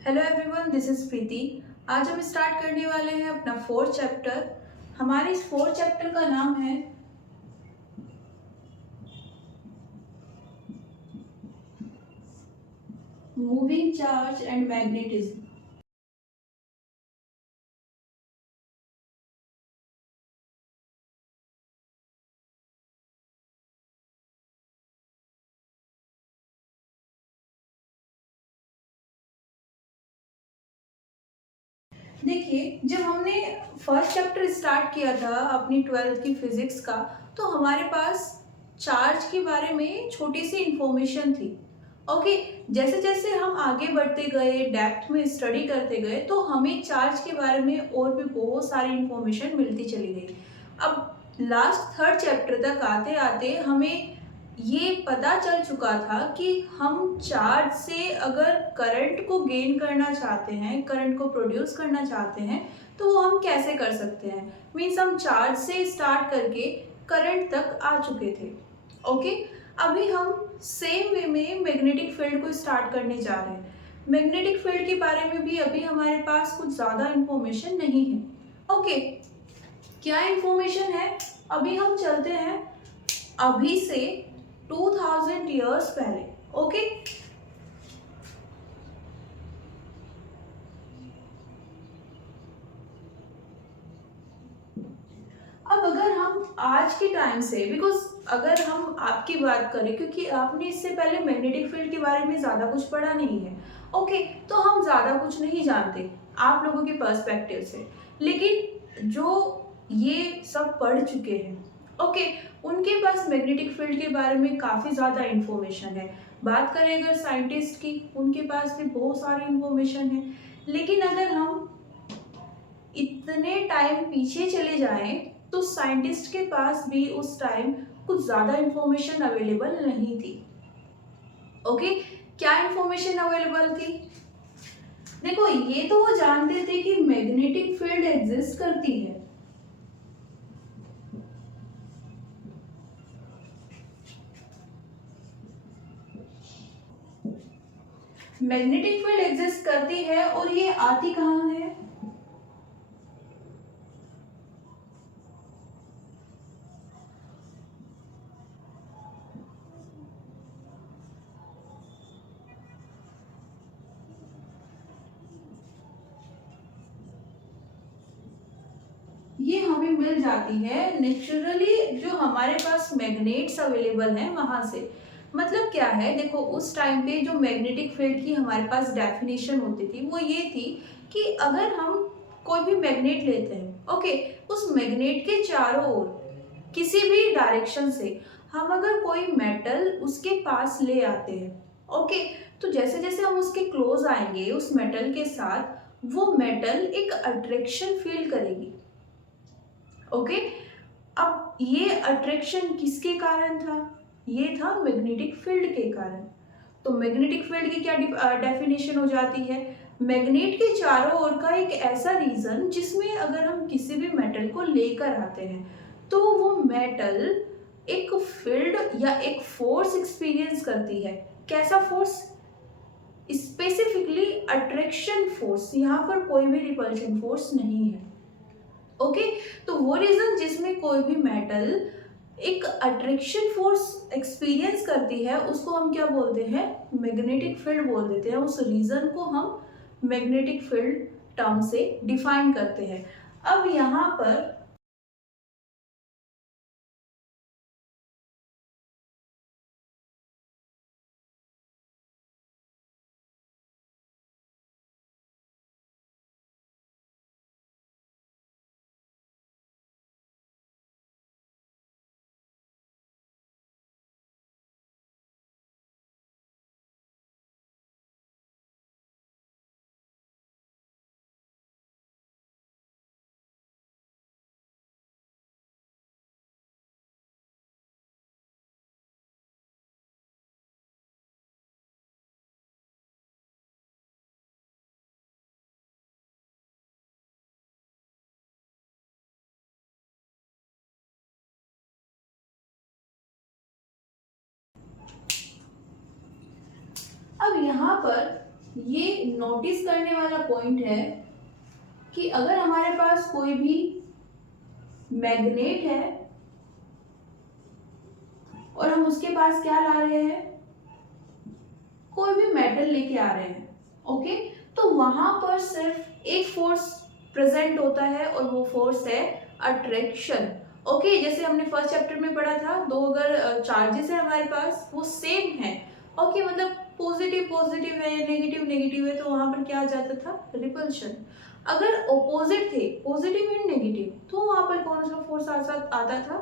Hello everyone, this is प्रीति। आज हम start करने वाले हैं अपना फोर्थ चैप्टर। हमारे इस फोर्थ चैप्टर का नाम है मूविंग चार्ज एंड मैग्नेटिज्म। देखिए, जब हमने फर्स्ट चैप्टर स्टार्ट किया था अपनी ट्वेल्थ की फिजिक्स का, तो हमारे पास चार्ज के बारे में छोटी सी इंफॉर्मेशन थी। ओके, जैसे जैसे हम आगे बढ़ते गए, डेप्थ में स्टडी करते गए, तो हमें चार्ज के बारे में और भी बहुत सारी इंफॉर्मेशन मिलती चली गई। अब लास्ट थर्ड चैप्टर तक आते आते हमें ये पता चल चुका था कि हम चार्ज से अगर करंट को गेन करना चाहते हैं, करंट को प्रोड्यूस करना चाहते हैं, तो वो हम कैसे कर सकते हैं। मीन्स हम चार्ज से स्टार्ट करके करंट तक आ चुके थे। ओके, अभी हम सेम वे में मैग्नेटिक फील्ड को स्टार्ट करने जा रहे हैं। मैग्नेटिक फील्ड के बारे में भी अभी हमारे पास कुछ ज़्यादा इंफॉर्मेशन नहीं है। ओके, क्या इंफॉर्मेशन है? अभी हम चलते हैं अभी से 2000 ईयर्स पहले। ओके, अब अगर हम आज के टाइम से, बिकॉज अगर हम आपकी बात करें, क्योंकि आपने इससे पहले मैग्नेटिक फील्ड के बारे में ज़्यादा कुछ पढ़ा नहीं है। ओके, तो हम ज़्यादा कुछ नहीं जानते आप लोगों के पर्सपेक्टिव से, लेकिन जो ये सब पढ़ चुके हैं, ओके, उनके पास मैग्नेटिक फील्ड के बारे में काफ़ी ज़्यादा इंफॉर्मेशन है। बात करें अगर साइंटिस्ट की, उनके पास भी बहुत सारी इंफॉर्मेशन है। लेकिन अगर हम इतने टाइम पीछे चले जाएं, तो साइंटिस्ट के पास भी उस टाइम कुछ ज़्यादा इंफॉर्मेशन अवेलेबल नहीं थी। ओके, क्या इंफॉर्मेशन अवेलेबल थी? देखो, ये तो वो जानते थे कि मैग्नेटिक फील्ड एग्जिस्ट करती है। मैग्नेटिक फील्ड एग्जिस्ट करती है, और ये आती कहाँ है? ये हमें मिल जाती है नेचुरली, जो हमारे पास मैग्नेट्स अवेलेबल हैं वहां से। मतलब क्या है, देखो, उस टाइम पे जो मैग्नेटिक फील्ड की हमारे पास डेफिनेशन होती थी वो ये थी कि अगर हम कोई भी मैग्नेट लेते हैं, ओके, उस मैग्नेट के चारों ओर किसी भी डायरेक्शन से हम अगर कोई मेटल उसके पास ले आते हैं, ओके, तो जैसे जैसे हम उसके क्लोज आएंगे उस मेटल के साथ, वो मेटल एक अट्रैक्शन फील करेगी। ओके, अब ये अट्रैक्शन किसके कारण था? ये था मैग्नेटिक फील्ड के कारण। तो मैग्नेटिक फील्ड की क्या डेफिनेशन हो जाती है? मैग्नेट के चारों ओर का एक ऐसा रीजन जिसमें अगर हम किसी भी मेटल को लेकर आते हैं, तो वो मेटल एक फील्ड या एक फोर्स एक्सपीरियंस करती है। कैसा फोर्स? Specifically attraction force. यहाँ पर कोई भी रिपल्शन फोर्स नहीं है। ओके, तो वो रीजन जिसमें कोई भी मेटल एक अट्रैक्शन फोर्स एक्सपीरियंस करती है, उसको हम क्या बोलते हैं? मैग्नेटिक फील्ड बोल देते हैं। उस रीजन को हम मैग्नेटिक फील्ड टर्म से डिफाइन करते हैं। अब यहाँ पर अब यहाँ पर ये नोटिस करने वाला पॉइंट है कि अगर हमारे पास कोई भी मैग्नेट है और हम उसके पास क्या ला रहे हैं, कोई भी मेटल लेके आ रहे हैं, ओके, तो वहां पर सिर्फ एक फोर्स प्रेजेंट होता है और वो फोर्स है अट्रैक्शन। ओके, जैसे हमने फर्स्ट चैप्टर में पढ़ा था, दो अगर चार्जेस है हमारे पास वो सेम है, ओके, मतलब पॉजिटिव पॉजिटिव है, नेगेटिव नेगेटिव है, तो वहां पर क्या आ जाता था, रिपल्शन। अगर ऑपोजिट थे, पॉजिटिव एंड नेगेटिव, तो वहां पर कौन सा फोर्स आता था,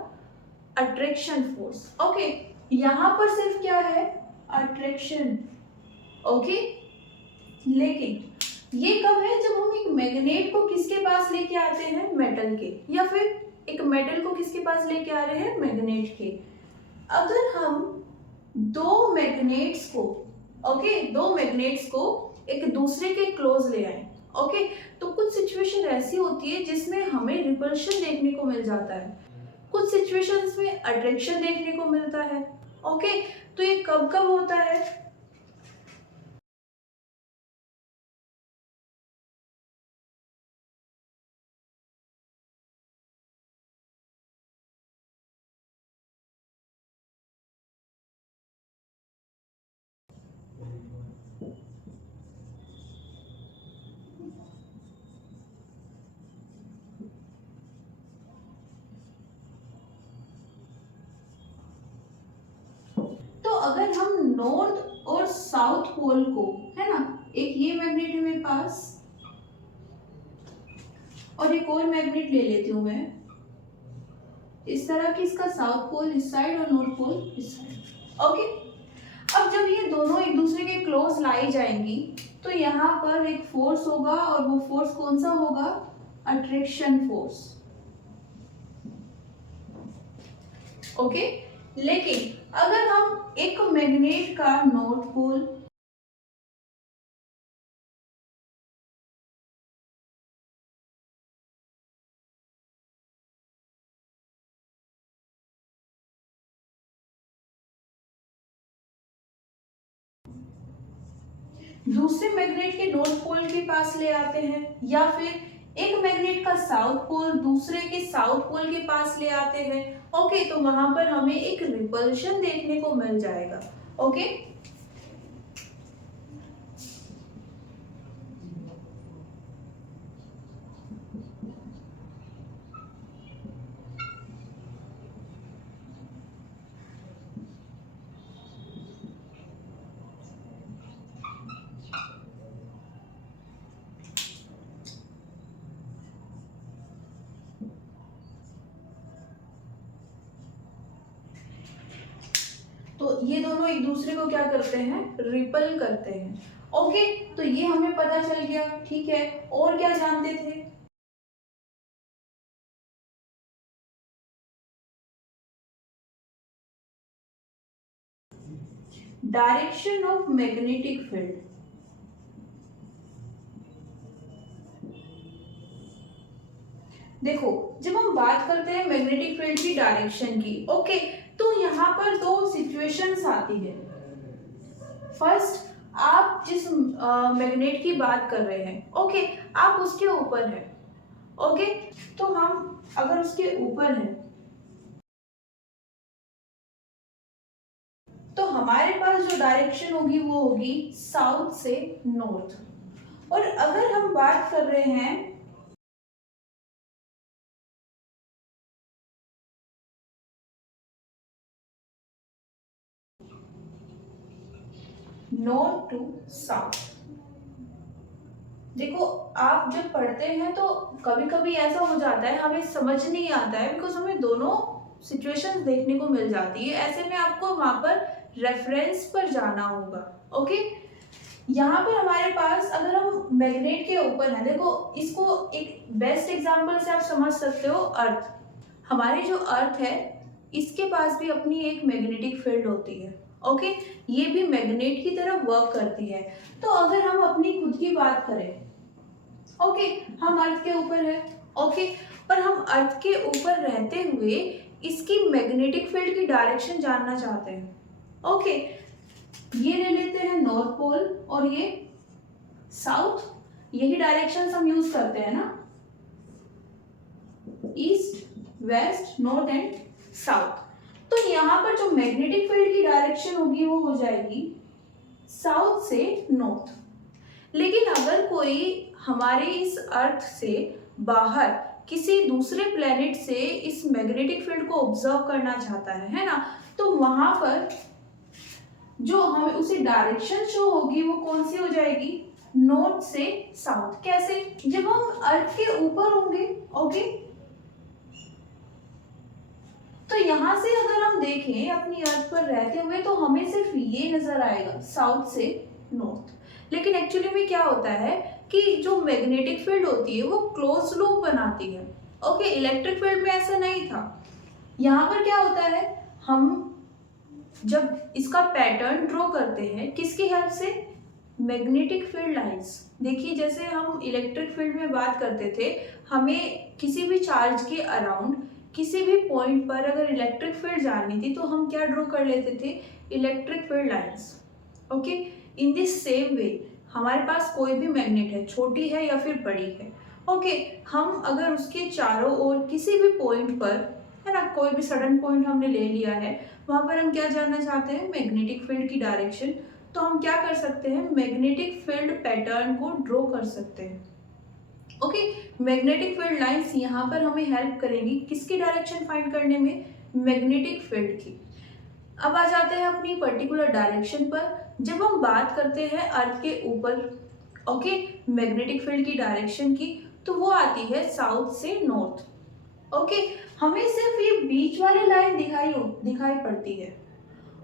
अट्रैक्शन फोर्स। ओके, यहाँ पर सिर्फ क्या है, अट्रैक्शन। ओके, लेकिन ये कब है, जब हम एक मैग्नेट को किसके पास लेके आते हैं, मेटल के, या फिर एक मेटल को किसके पास लेके आ रहे हैं, मैग्नेट के। अगर हम दो मैग्नेट्स को, ओके, दो मैग्नेट्स को एक दूसरे के क्लोज ले आए, ओके, तो कुछ सिचुएशन ऐसी होती है जिसमें हमें रिपल्शन देखने को मिल जाता है, कुछ सिचुएशंस में अट्रैक्शन देखने को मिलता है। ओके, तो ये कब कब होता है, तो अगर हम नॉर्थ और साउथ पोल को, है ना, एक ये मैग्नेट है मेरे पास और एक और मैग्नेट ले लेती हूँ मैं, इस तरह की, इसका साउथ पोल इस साइड और नॉर्थ पोल इस साइड। ओके, अब जब ये दोनों एक दूसरे के क्लोज लाई जाएंगी तो यहाँ पर एक फोर्स होगा और वो फोर्स कौन सा होगा, अट्रैक्शन फोर्स। ओके, लेकिन अगर हम एक मैग्नेट का नॉर्थ पोल दूसरे मैग्नेट के नॉर्थ पोल के पास ले आते हैं, या फिर एक मैग्नेट का साउथ पोल दूसरे के साउथ पोल के पास ले आते हैं, ओके, तो वहां पर हमें एक रिपल्शन देखने को मिल जाएगा। ओके, तो ये दोनों एक दूसरे को क्या करते हैं, रिपल करते हैं। ओके, तो ये हमें पता चल गया, ठीक है, और क्या जानते थे, डायरेक्शन ऑफ मैग्नेटिक फील्ड। देखो, जब हम बात करते हैं मैग्नेटिक फील्ड की डायरेक्शन की, ओके, तो यहाँ पर दो सिचुएशंस आती है। फर्स्ट, आप जिस मैग्नेट की बात कर रहे हैं, ओके, आप उसके ऊपर है, ओके, तो हम अगर उसके ऊपर है तो हमारे पास जो डायरेक्शन होगी वो होगी साउथ से नॉर्थ। और अगर हम बात कर रहे हैं नॉर्थ टू साउथ, देखो, आप जब पढ़ते हैं तो कभी कभी ऐसा हो जाता है हमें समझ नहीं आता है, बिकॉज हमें दोनों सिचुएशंस देखने को मिल जाती है, ऐसे में आपको वहां पर रेफरेंस पर जाना होगा। ओके, यहाँ पर हमारे पास अगर हम मैग्नेट के ऊपर है, देखो, इसको एक बेस्ट एग्जांपल से आप समझ सकते हो, अर्थ। हमारी जो अर्थ है इसके पास भी अपनी एक मैग्नेटिक फील्ड होती है, ओके, ये भी मैग्नेट की तरह वर्क करती है। तो अगर हम अपनी खुद की बात करें, ओके, हम अर्थ के ऊपर है, ओके, पर हम अर्थ के ऊपर रहते हुए इसकी मैग्नेटिक फील्ड की डायरेक्शन जानना चाहते हैं, ओके, ये ले लेते हैं नॉर्थ पोल और ये साउथ, यही डायरेक्शंस हम यूज करते हैं ना, east, west, north and south. तो यहाँ पर जो मैग्नेटिक फील्ड की डायरेक्शन होगी वो हो जाएगी साउथ से नॉर्थ। लेकिन अगर कोई हमारे इस अर्थ से बाहर किसी दूसरे प्लेनेट से इस मैग्नेटिक फील्ड को ऑब्जर्व करना चाहता है ना, तो वहां पर जो हमें उसे डायरेक्शन शो होगी वो कौन सी हो जाएगी, नॉर्थ से साउथ। कैसे, जब हम अर्थ के ऊपर होंगे, ओके, तो यहां से अगर हम देखें अपनी अर्थ पर रहते हुए तो हमें सिर्फ ये नजर आएगा साउथ से नॉर्थ। लेकिन एक्चुअली में क्या होता है कि जो मैग्नेटिक फील्ड होती है वो क्लोज लूप बनाती है, ओके। इलेक्ट्रिक फील्ड में ऐसा नहीं था। यहाँ पर क्या होता है, हम जब इसका पैटर्न ड्रॉ करते हैं किसकी हेल्प से, मैग्नेटिक फील्ड लाइंस। देखिए जैसे हम इलेक्ट्रिक फील्ड में बात करते थे, हमें किसी भी चार्ज के अराउंड किसी भी पॉइंट पर अगर इलेक्ट्रिक फील्ड जाननी थी तो हम क्या ड्रॉ कर लेते थे, electric field lines, okay. In this same way हमारे पास कोई भी मैग्नेट है, छोटी है या फिर बड़ी है, ओके, हम अगर उसके चारों ओर किसी भी पॉइंट पर, है ना, कोई भी सडन पॉइंट हमने ले लिया है, वहां पर हम क्या जानना चाहते हैं, मैग्नेटिक फील्ड की डायरेक्शन, तो हम क्या कर सकते हैं, मैग्नेटिक फील्ड पैटर्न को ड्रॉ कर सकते हैं, ओके। मैग्नेटिक फील्ड लाइंस यहाँ पर हमें हेल्प करेंगी किसकी डायरेक्शन फाइंड करने में, मैग्नेटिक फील्ड की। अब आ जाते हैं अपनी पर्टिकुलर डायरेक्शन पर। जब हम बात करते हैं अर्थ के ऊपर, ओके, मैग्नेटिक फील्ड की डायरेक्शन की, तो वो आती है साउथ से नॉर्थ, ओके। हमें सिर्फ ये बीच वाली लाइन दिखाई पड़ती है,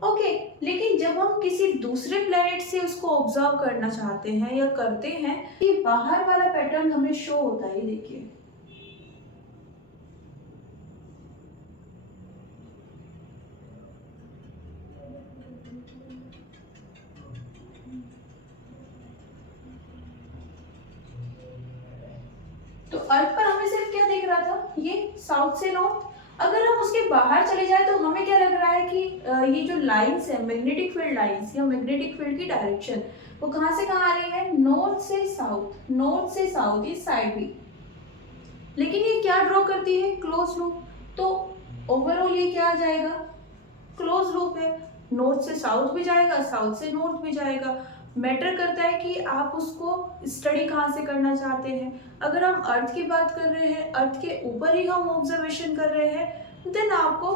ओके। लेकिन जब हम किसी दूसरे प्लेनेट से उसको ऑब्जर्व करना चाहते हैं या करते हैं, कि बाहर वाला पैटर्न हमें शो होता है, देखिए तो अर्थ पर हमें सिर्फ क्या दिख रहा था, ये साउथ से नॉर्थ। अगर हम उसके बाहर चले जाए तो हमें क्या लग रहा है कि ये जो लाइंस है, मैग्नेटिक फील्ड लाइंस या मैग्नेटिक फील्ड की डायरेक्शन, वो कहाँ से कहाँ आ रही है, नॉर्थ से साउथ, नॉर्थ से साउथ, इस साइड भी। लेकिन ये क्या ड्रॉ करती है, क्लोज लूप। तो ओवरऑल ये क्या आ जाएगा, क्लोज लूप है, नॉर्थ से साउथ भी जाएगा, साउथ से नॉर्थ भी जाएगा। मैटर करता है कि आप उसको स्टडी कहाँ से करना चाहते हैं। अगर हम अर्थ की बात कर रहे हैं, अर्थ के ऊपर ही हम ऑब्जर्वेशन कर रहे हैं, देन आपको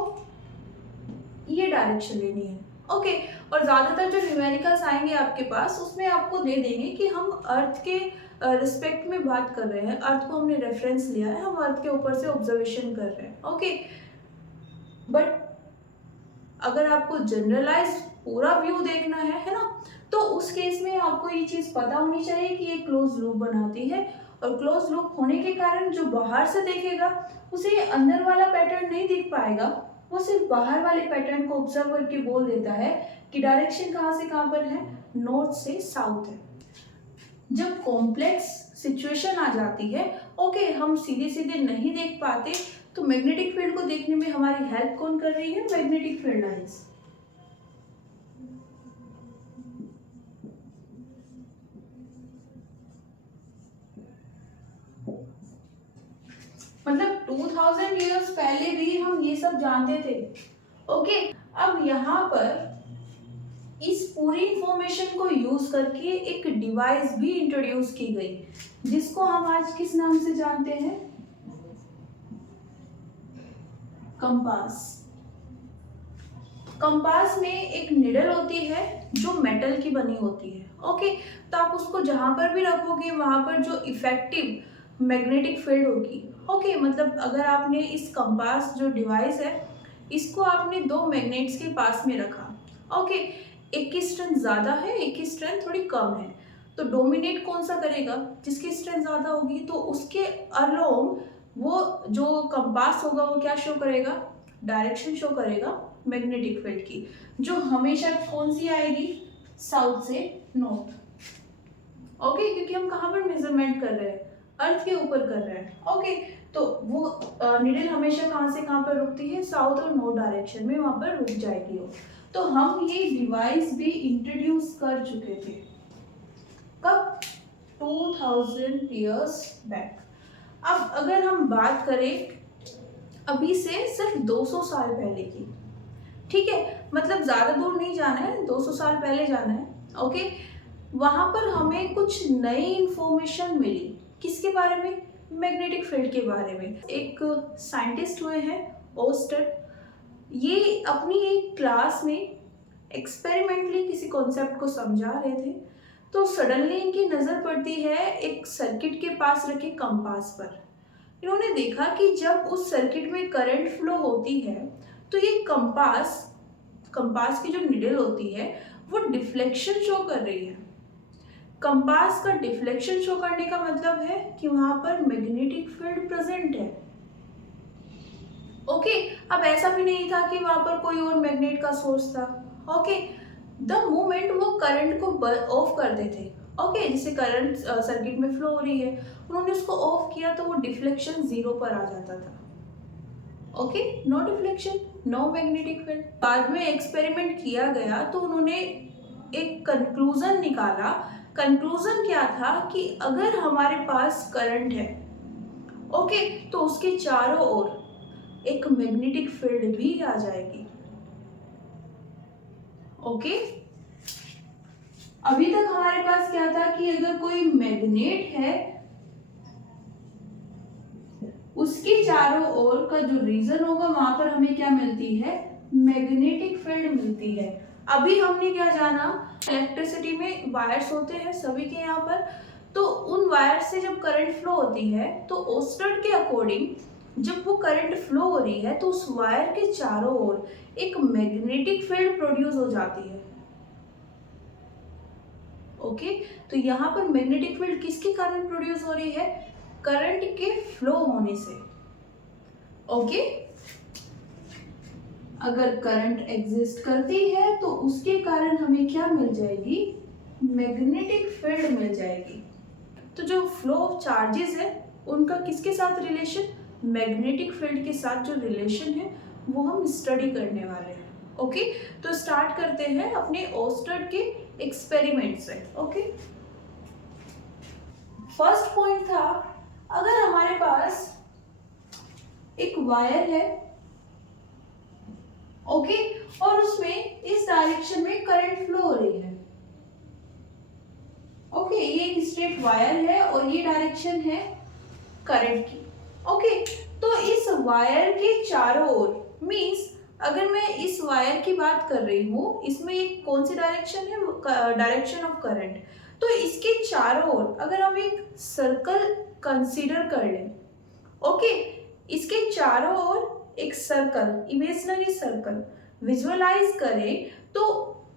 ये डायरेक्शन लेनी है, ओके। और ज़्यादातर जो न्यूमेरिकल्स आएंगे आपके पास, उसमें आपको दे देंगे कि हम अर्थ के रिस्पेक्ट में बात कर रहे हैं, अर्थ को हमने रेफरेंस लिया है, हम अर्थ के ऊपर से ऑब्जर्वेशन कर रहे हैं, ओके। बट अगर आपको जनरलाइज पूरा व्यू देखना है ना, तो उस केस में आपको ये चीज़ पता होनी चाहिए कि ये क्लोज लूप बनाती है। और क्लोज लूप होने के कारण जो बाहर से देखेगा उसे ये अंदर वाला पैटर्न नहीं दिख पाएगा, वो सिर्फ बाहर वाले पैटर्न को ऑब्जर्व करके बोल देता है कि डायरेक्शन कहाँ से कहाँ पर है, नॉर्थ से साउथ है। जब कॉम्प्लेक्स सिचुएशन आ जाती है, ओके, हम सीधे सीधे नहीं देख पाते, तो मैग्नेटिक फील्ड को देखने में हमारी हेल्प कौन कर रही है, मैग्नेटिक फील्ड लाइंस। मतलब 2000 ईयर्स पहले भी हम ये सब जानते थे, ओके। अब यहाँ पर इस पूरी इंफॉर्मेशन को यूज करके एक डिवाइस भी इंट्रोड्यूस की गई, जिसको हम आज किस नाम से जानते हैं, कंपास। कंपास में एक निडल होती है जो मेटल की बनी होती है, ओके। तो आप उसको जहां पर भी रखोगे वहां पर जो इफेक्टिव मैग्नेटिक फील्ड होगी, ओके। मतलब अगर आपने इस कंपास जो डिवाइस है, इसको आपने दो मैग्नेट्स के पास में रखा, ओके, एक की स्ट्रेंथ ज़्यादा है, एक की स्ट्रेंथ थोड़ी कम है, तो डोमिनेट कौन सा करेगा, जिसकी स्ट्रेंथ ज़्यादा होगी, तो उसके अलोंग वो जो कंपास होगा वो क्या शो करेगा, डायरेक्शन शो करेगा मैग्नेटिक फील्ड की, जो हमेशा कौन सी आएगी, साउथ से नॉर्थ, ओके। क्योंकि हम कहाँ पर मेजरमेंट कर रहे हैं, अर्थ के ऊपर कर रहे हैं, ओके। तो वो नीडल हमेशा कहाँ से कहाँ पर रुकती है, साउथ और नॉर्थ डायरेक्शन में वहां पर रुक जाएगी वो। तो हम ये डिवाइस भी इंट्रोड्यूस कर चुके थे, कब, 2000 ईयर्स बैक। अब अगर हम बात करें अभी से सिर्फ 200 साल पहले की, ठीक है, मतलब ज़्यादा दूर नहीं जाना है, 200 साल पहले जाना है। ओके, वहाँ पर हमें कुछ नई इंफॉर्मेशन मिली। किसके बारे में? मैग्नेटिक फील्ड के बारे में। एक साइंटिस्ट हुए हैं ओस्टर, ये अपनी एक क्लास में एक्सपेरिमेंटली किसी कॉन्सेप्ट को समझा रहे थे, तो सडनली इनकी नज़र पड़ती है एक सर्किट के पास रखे कंपास पर। इन्होंने देखा कि जब उस सर्किट में करंट फ्लो होती है तो ये कंपास की जो निडल होती है वो डिफ्लेक्शन शो कर रही है। कंपास का डिफ्लेक्शन शो करने का मतलब है कि वहां पर मैग्नेटिक फील्ड प्रेजेंट है। ओके, अब ऐसा भी नहीं था कि वहां पर कोई और मैग्नेट का सोर्स था। ओके, द मोमेंट वो करंट को ऑफ कर देते, ओके, जिससे करंट सर्किट में फ्लो हो रही है, उन्होंने उसको ऑफ किया तो वो डिफ्लेक्शन 0 पर आ जाता था। Okay, no deflection, no magnetic field. बाद में एक्सपेरिमेंट किया गया तो उन्होंने एक कंक्लूजन निकाला। कंक्लूजन क्या था कि अगर हमारे पास करंट है, ओके, तो उसके चारों ओर एक मैग्नेटिक फील्ड भी आ जाएगी। ओके, अभी तक हमारे पास क्या था कि अगर कोई मैग्नेट है उसके चारों ओर का जो रीजन होगा वहां पर हमें क्या मिलती है? मैग्नेटिक फील्ड मिलती है। अभी हमने क्या जाना? इलेक्ट्रिसिटी में वायर्स होते हैं सभी के यहाँ पर, तो उन वायर से जब करंट फ्लो होती है तो ओस्टर्ड के अकॉर्डिंग जब वो करंट फ्लो हो रही है तो उस वायर के चारों ओर एक मैग्नेटिक फील्ड प्रोड्यूस हो जाती है। ओके, तो यहाँ पर मैग्नेटिक फील्ड किसके कारण प्रोड्यूस हो रही है? करंट के फ्लो होने से। ओके, अगर करंट एग्जिस्ट करती है तो उसके कारण हमें क्या मिल जाएगी? मैग्नेटिक फील्ड मिल जाएगी। तो जो फ्लो ऑफ चार्जेस है उनका किसके साथ रिलेशन? मैग्नेटिक फील्ड के साथ जो रिलेशन है वो हम स्टडी करने वाले हैं। ओके, तो स्टार्ट करते हैं अपने ओस्टर्ड के एक्सपेरिमेंट से। ओके, फर्स्ट पॉइंट था, अगर हमारे पास एक वायर है, ओके, और उसमें इस डायरेक्शन में करंट फ्लो हो रही है। ओके, ये एक स्ट्रेट वायर है और ये डायरेक्शन है करंट की। ओके, तो इस वायर के चारों ओर, मींस अगर मैं इस वायर की बात कर रही हूँ, इसमें एक कौन सी डायरेक्शन है? Direction of current. तो इसके चारों ओर अगर हम एक सर्कल कंसीडर कर लें, ओके, इसके चारों ओर एक सर्कल, इमेजिनरी सर्कल विजुअलाइज करें तो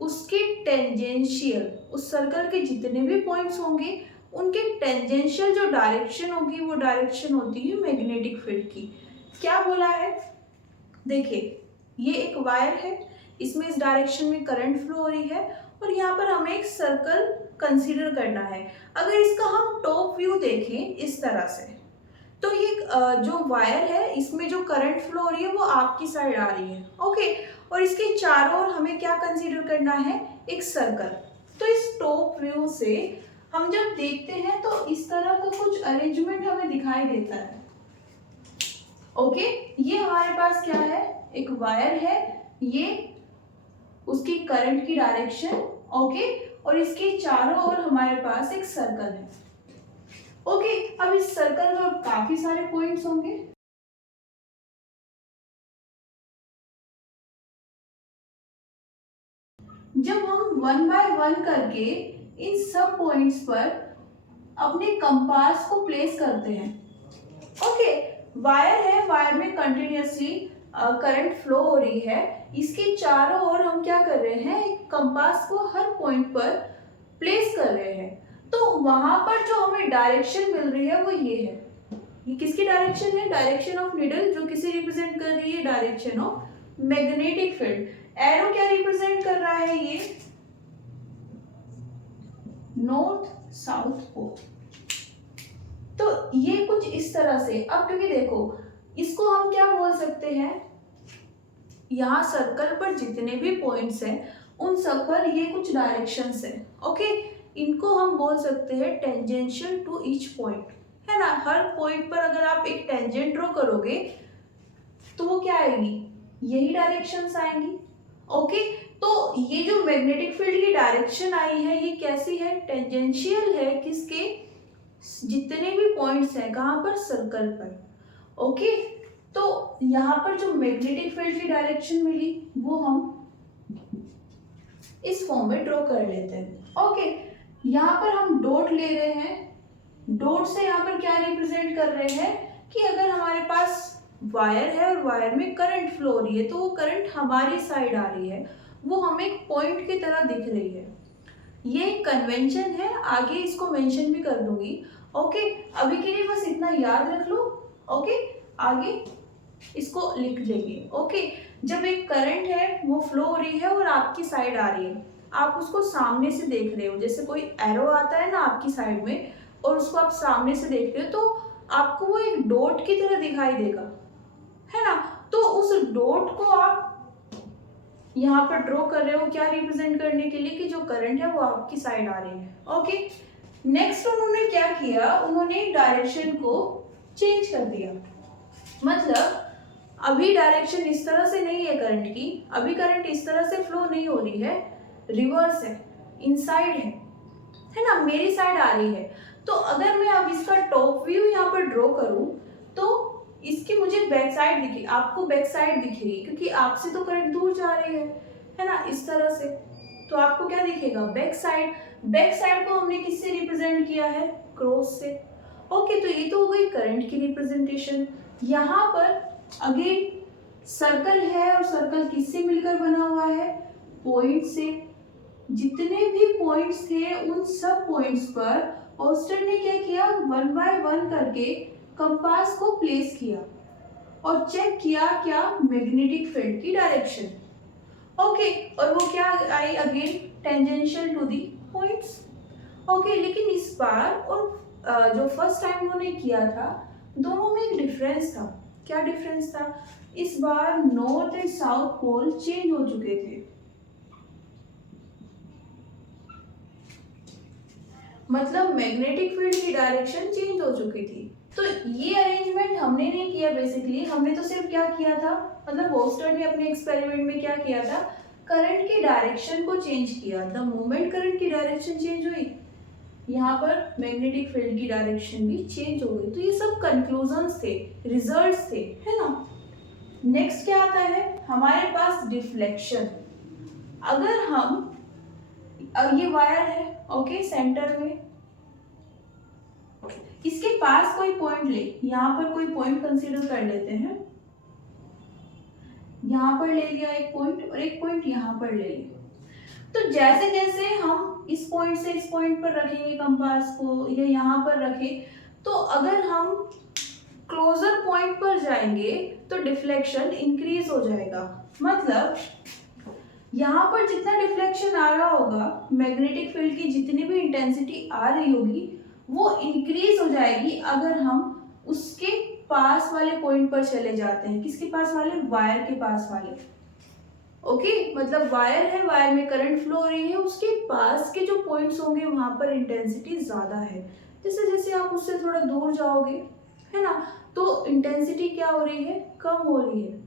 उसके टेंजेंशियल, उस सर्कल के जितने भी पॉइंट्स होंगे उनके टेंजेंशियल जो डायरेक्शन होगी वो डायरेक्शन होती है मैग्नेटिक फील्ड की। क्या बोला है? देखिए, ये एक वायर है, इसमें इस डायरेक्शन में करंट फ्लो हो रही है और यहाँ पर हमें एक सर्कल कंसीडर करना है। अगर इसका हम टॉप व्यू देखें इस तरह से, तो ये जो वायर है इसमें जो करंट फ्लो हो रही है वो आपकी साइड आ रही है। ओके, और इसके चारों ओर हमें क्या कंसीडर करना है? एक सर्कल। तो इस टॉप व्यू से हम जब देखते हैं तो इस तरह का कुछ अरेंजमेंट हमें दिखाई देता है। ओके, ये हमारे पास क्या है? एक वायर है, ये उसकी करंट की डायरेक्शन, ओके, और इसके चारों ओर हमारे पास एक सर्कल है। ओके, अब इस सर्कल में काफी सारे पॉइंट्स होंगे। जब हम वन बाय वन करके इन सब पॉइंट्स पर अपने कंपास को प्लेस करते हैं, ओके, वायर है, वायर में कंटिन्यूअसली करंट फ्लो हो रही है, इसके चारों ओर हम क्या कर रहे हैं? एक कंपास को हर पॉइंट पर प्लेस कर रहे हैं, तो वहां पर जो हमें डायरेक्शन मिल रही है वो ये है। ये किसकी डायरेक्शन है? डायरेक्शन ऑफ निडल, जो किसे रिप्रेजेंट कर रही है? Direction of magnetic field. Arrow क्या रिप्रेजेंट कर रहा है? ये नॉर्थ साउथ पोल। तो ये कुछ इस तरह से। अब क्योंकि देखो, इसको हम क्या बोल सकते हैं? यहाँ सर्कल पर जितने भी पॉइंट्स हैं उन सब पर ये कुछ डायरेक्शंस हैं। ओके, इनको हम बोल सकते हैं टेंजेंशियल टू ईच पॉइंट, है ना। हर पॉइंट पर अगर आप एक टेंजेंट ड्रॉ करोगे तो वो क्या आएगी, यही डायरेक्शंस आएंगी। ओके, तो ये जो मैग्नेटिक फील्ड की डायरेक्शन आई है ये कैसी है, टेंजेंशियल है, किसके, जितने भी पॉइंट्स हैं कहाँ पर, सर्कल पर। ओके, तो यहाँ पर जो मैग्नेटिक फील्ड की डायरेक्शन मिली वो हम इस फॉर्म में ड्रॉ कर लेते हैं। ओके, यहाँ पर हम डॉट ले रहे हैं। डॉट से यहाँ पर क्या रिप्रेजेंट कर रहे हैं कि अगर हमारे पास वायर है और वायर में करंट फ्लो हो रही है तो वो करंट हमारी साइड आ रही है, वो हमें एक पॉइंट की तरह दिख रही है। ये कन्वेंशन है, आगे इसको मेंशन भी कर दूंगी। ओके, अभी के लिए बस इतना याद रख लो। ओके, आगे इसको लिख देंगे। ओके, जब एक करंट है वो फ्लो हो रही है और आपकी साइड आ रही है, आप उसको सामने से देख रहे हो, जैसे कोई एरो आता है ना आपकी साइड में और उसको आप सामने से देख रहे हो तो आपको वो एक डॉट की तरह दिखाई देगा, है ना। तो उस डॉट को आप यहाँ पर ड्रॉ कर रहे हो क्या रिप्रेजेंट करने के लिए कि जो करंट है वो आपकी साइड आ रही है। ओके, नेक्स्ट उन्होंने क्या किया, उन्होंने डायरेक्शन को चेंज कर दिया। मतलब अभी डायरेक्शन इस तरह से नहीं है करंट की, अभी करंट इस तरह से फ्लो नहीं हो रही है, रिवर्स है, इनसाइड है ना, मेरी साइड आ रही है। तो अगर मैं अब इसका टॉप व्यू यहाँ पर ड्रॉ करूँ तो इसकी मुझे बैक साइड दिखी, आपको बैक साइड दिखेगी क्योंकि आपसे तो करंट दूर जा रही है ना, इस तरह से। तो आपको क्या दिखेगा, बैक साइड। बैक साइड को हमने किससे रिप्रेजेंट किया है, क्रॉस से। ओके, तो ये तो हो गई करंट की रिप्रेजेंटेशन। यहाँ पर अगेन सर्कल है और सर्कल किससे मिलकर बना हुआ है, पॉइंट से। जितने भी पॉइंट्स थे उन सब पॉइंट्स पर ऑस्टर ने क्या किया, 1 बाय 1 करके कंपास को प्लेस किया और चेक किया क्या, मैग्नेटिक फील्ड की डायरेक्शन। ओके, और वो क्या आई, again tangential to the points. Okay, लेकिन इस बार और जो फर्स्ट टाइम उन्होंने किया था दोनों में एक डिफरेंस था। क्या डिफरेंस था, इस बार north and south pole change हो चुके थे। मतलब मैग्नेटिक फील्ड की डायरेक्शन चेंज हो चुकी थी। तो ये अरेंजमेंट हमने नहीं किया, बेसिकली हमने तो सिर्फ क्या किया था, मतलब ऑस्टर ने अपने एक्सपेरिमेंट में क्या किया था, करंट की डायरेक्शन को चेंज किया। द मोमेंट करंट की डायरेक्शन चेंज हुई, यहाँ पर मैग्नेटिक फील्ड की डायरेक्शन भी चेंज हो गई। तो ये सब कंक्लूजन्स थे, रिजल्ट्स थे, है ना। नेक्स्ट क्या आता है हमारे पास, डिफ्लेक्शन। अगर हम, अब ये वायर है, ओके, सेंटर में, इसके पास कोई पॉइंट ले, यहाँ पर कोई पॉइंट कंसीडर कर लेते हैं, यहाँ पर ले लिया एक पॉइंट और एक पॉइंट यहाँ पर ले लिया। तो जैसे जैसे हम इस पॉइंट से इस पॉइंट पर रखेंगे कंपास को या यहाँ पर रखें, तो अगर हम क्लोजर पॉइंट पर जाएंगे तो डिफ्लेक्शन इंक्रीज हो जाएगा। मतलब यहाँ पर जितना डिफ्लेक्शन आ रहा होगा, मैग्नेटिक फील्ड की जितनी भी इंटेंसिटी आ रही होगी वो इंक्रीज हो जाएगी अगर हम उसके पास वाले पॉइंट पर चले जाते हैं। किसके पास वाले, वायर के पास वाले। ओके, मतलब वायर है, वायर में करंट फ्लो हो रही है, उसके पास के जो पॉइंट्स होंगे वहां पर इंटेंसिटी ज्यादा है। जैसे जैसे आप उससे थोड़ा दूर जाओगे, है ना, तो इंटेंसिटी क्या हो रही है, कम हो रही है।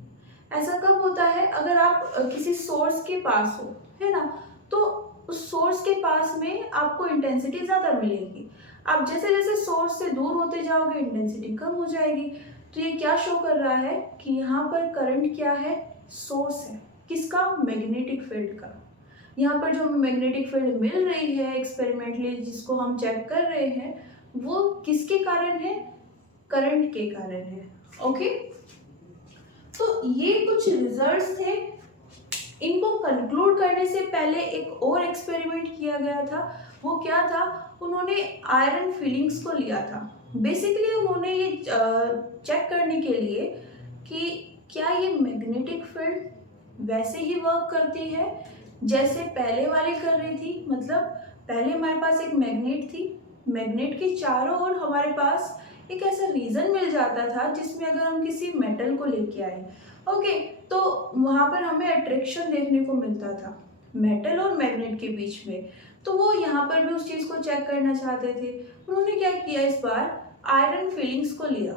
ऐसा कब होता है, अगर आप किसी सोर्स के पास हो, है ना, तो उस सोर्स के पास में आपको इंटेंसिटी ज्यादा मिलेगी। आप जैसे जैसे सोर्स से दूर होते जाओगे इंटेंसिटी कम हो जाएगी। तो ये क्या शो कर रहा है कि यहाँ पर करंट क्या है, सोर्स है, किसका, मैग्नेटिक फील्ड का। यहाँ पर जो मैग्नेटिक फील्ड मिल रही है एक्सपेरिमेंटली, जिसको हम चेक कर रहे हैं, वो किसके कारण है, करंट के कारण है। ओके, तो ये कुछ रिजल्ट्स थे। इनको कंक्लूड करने से पहले एक और एक्सपेरिमेंट किया गया था। वो क्या था, उन्होंने आयरन फिलिंग्स को लिया था। बेसिकली उन्होंने ये चेक करने के लिए कि क्या ये मैग्नेटिक फील्ड वैसे ही वर्क करती है जैसे पहले वाली कर रही थी। मतलब पहले हमारे पास एक मैग्नेट थी, मैग्नेट के चारों ओर हमारे पास एक ऐसा रीजन मिल जाता था जिसमें अगर हम किसी मेटल को लेके आए, ओके, तो वहाँ पर हमें अट्रैक्शन देखने को मिलता था मेटल और मैग्नेट के बीच में। तो वो यहाँ पर भी उस चीज़ को चेक करना चाहते थे। उन्होंने क्या किया, इस बार आयरन फिलिंग्स को लिया,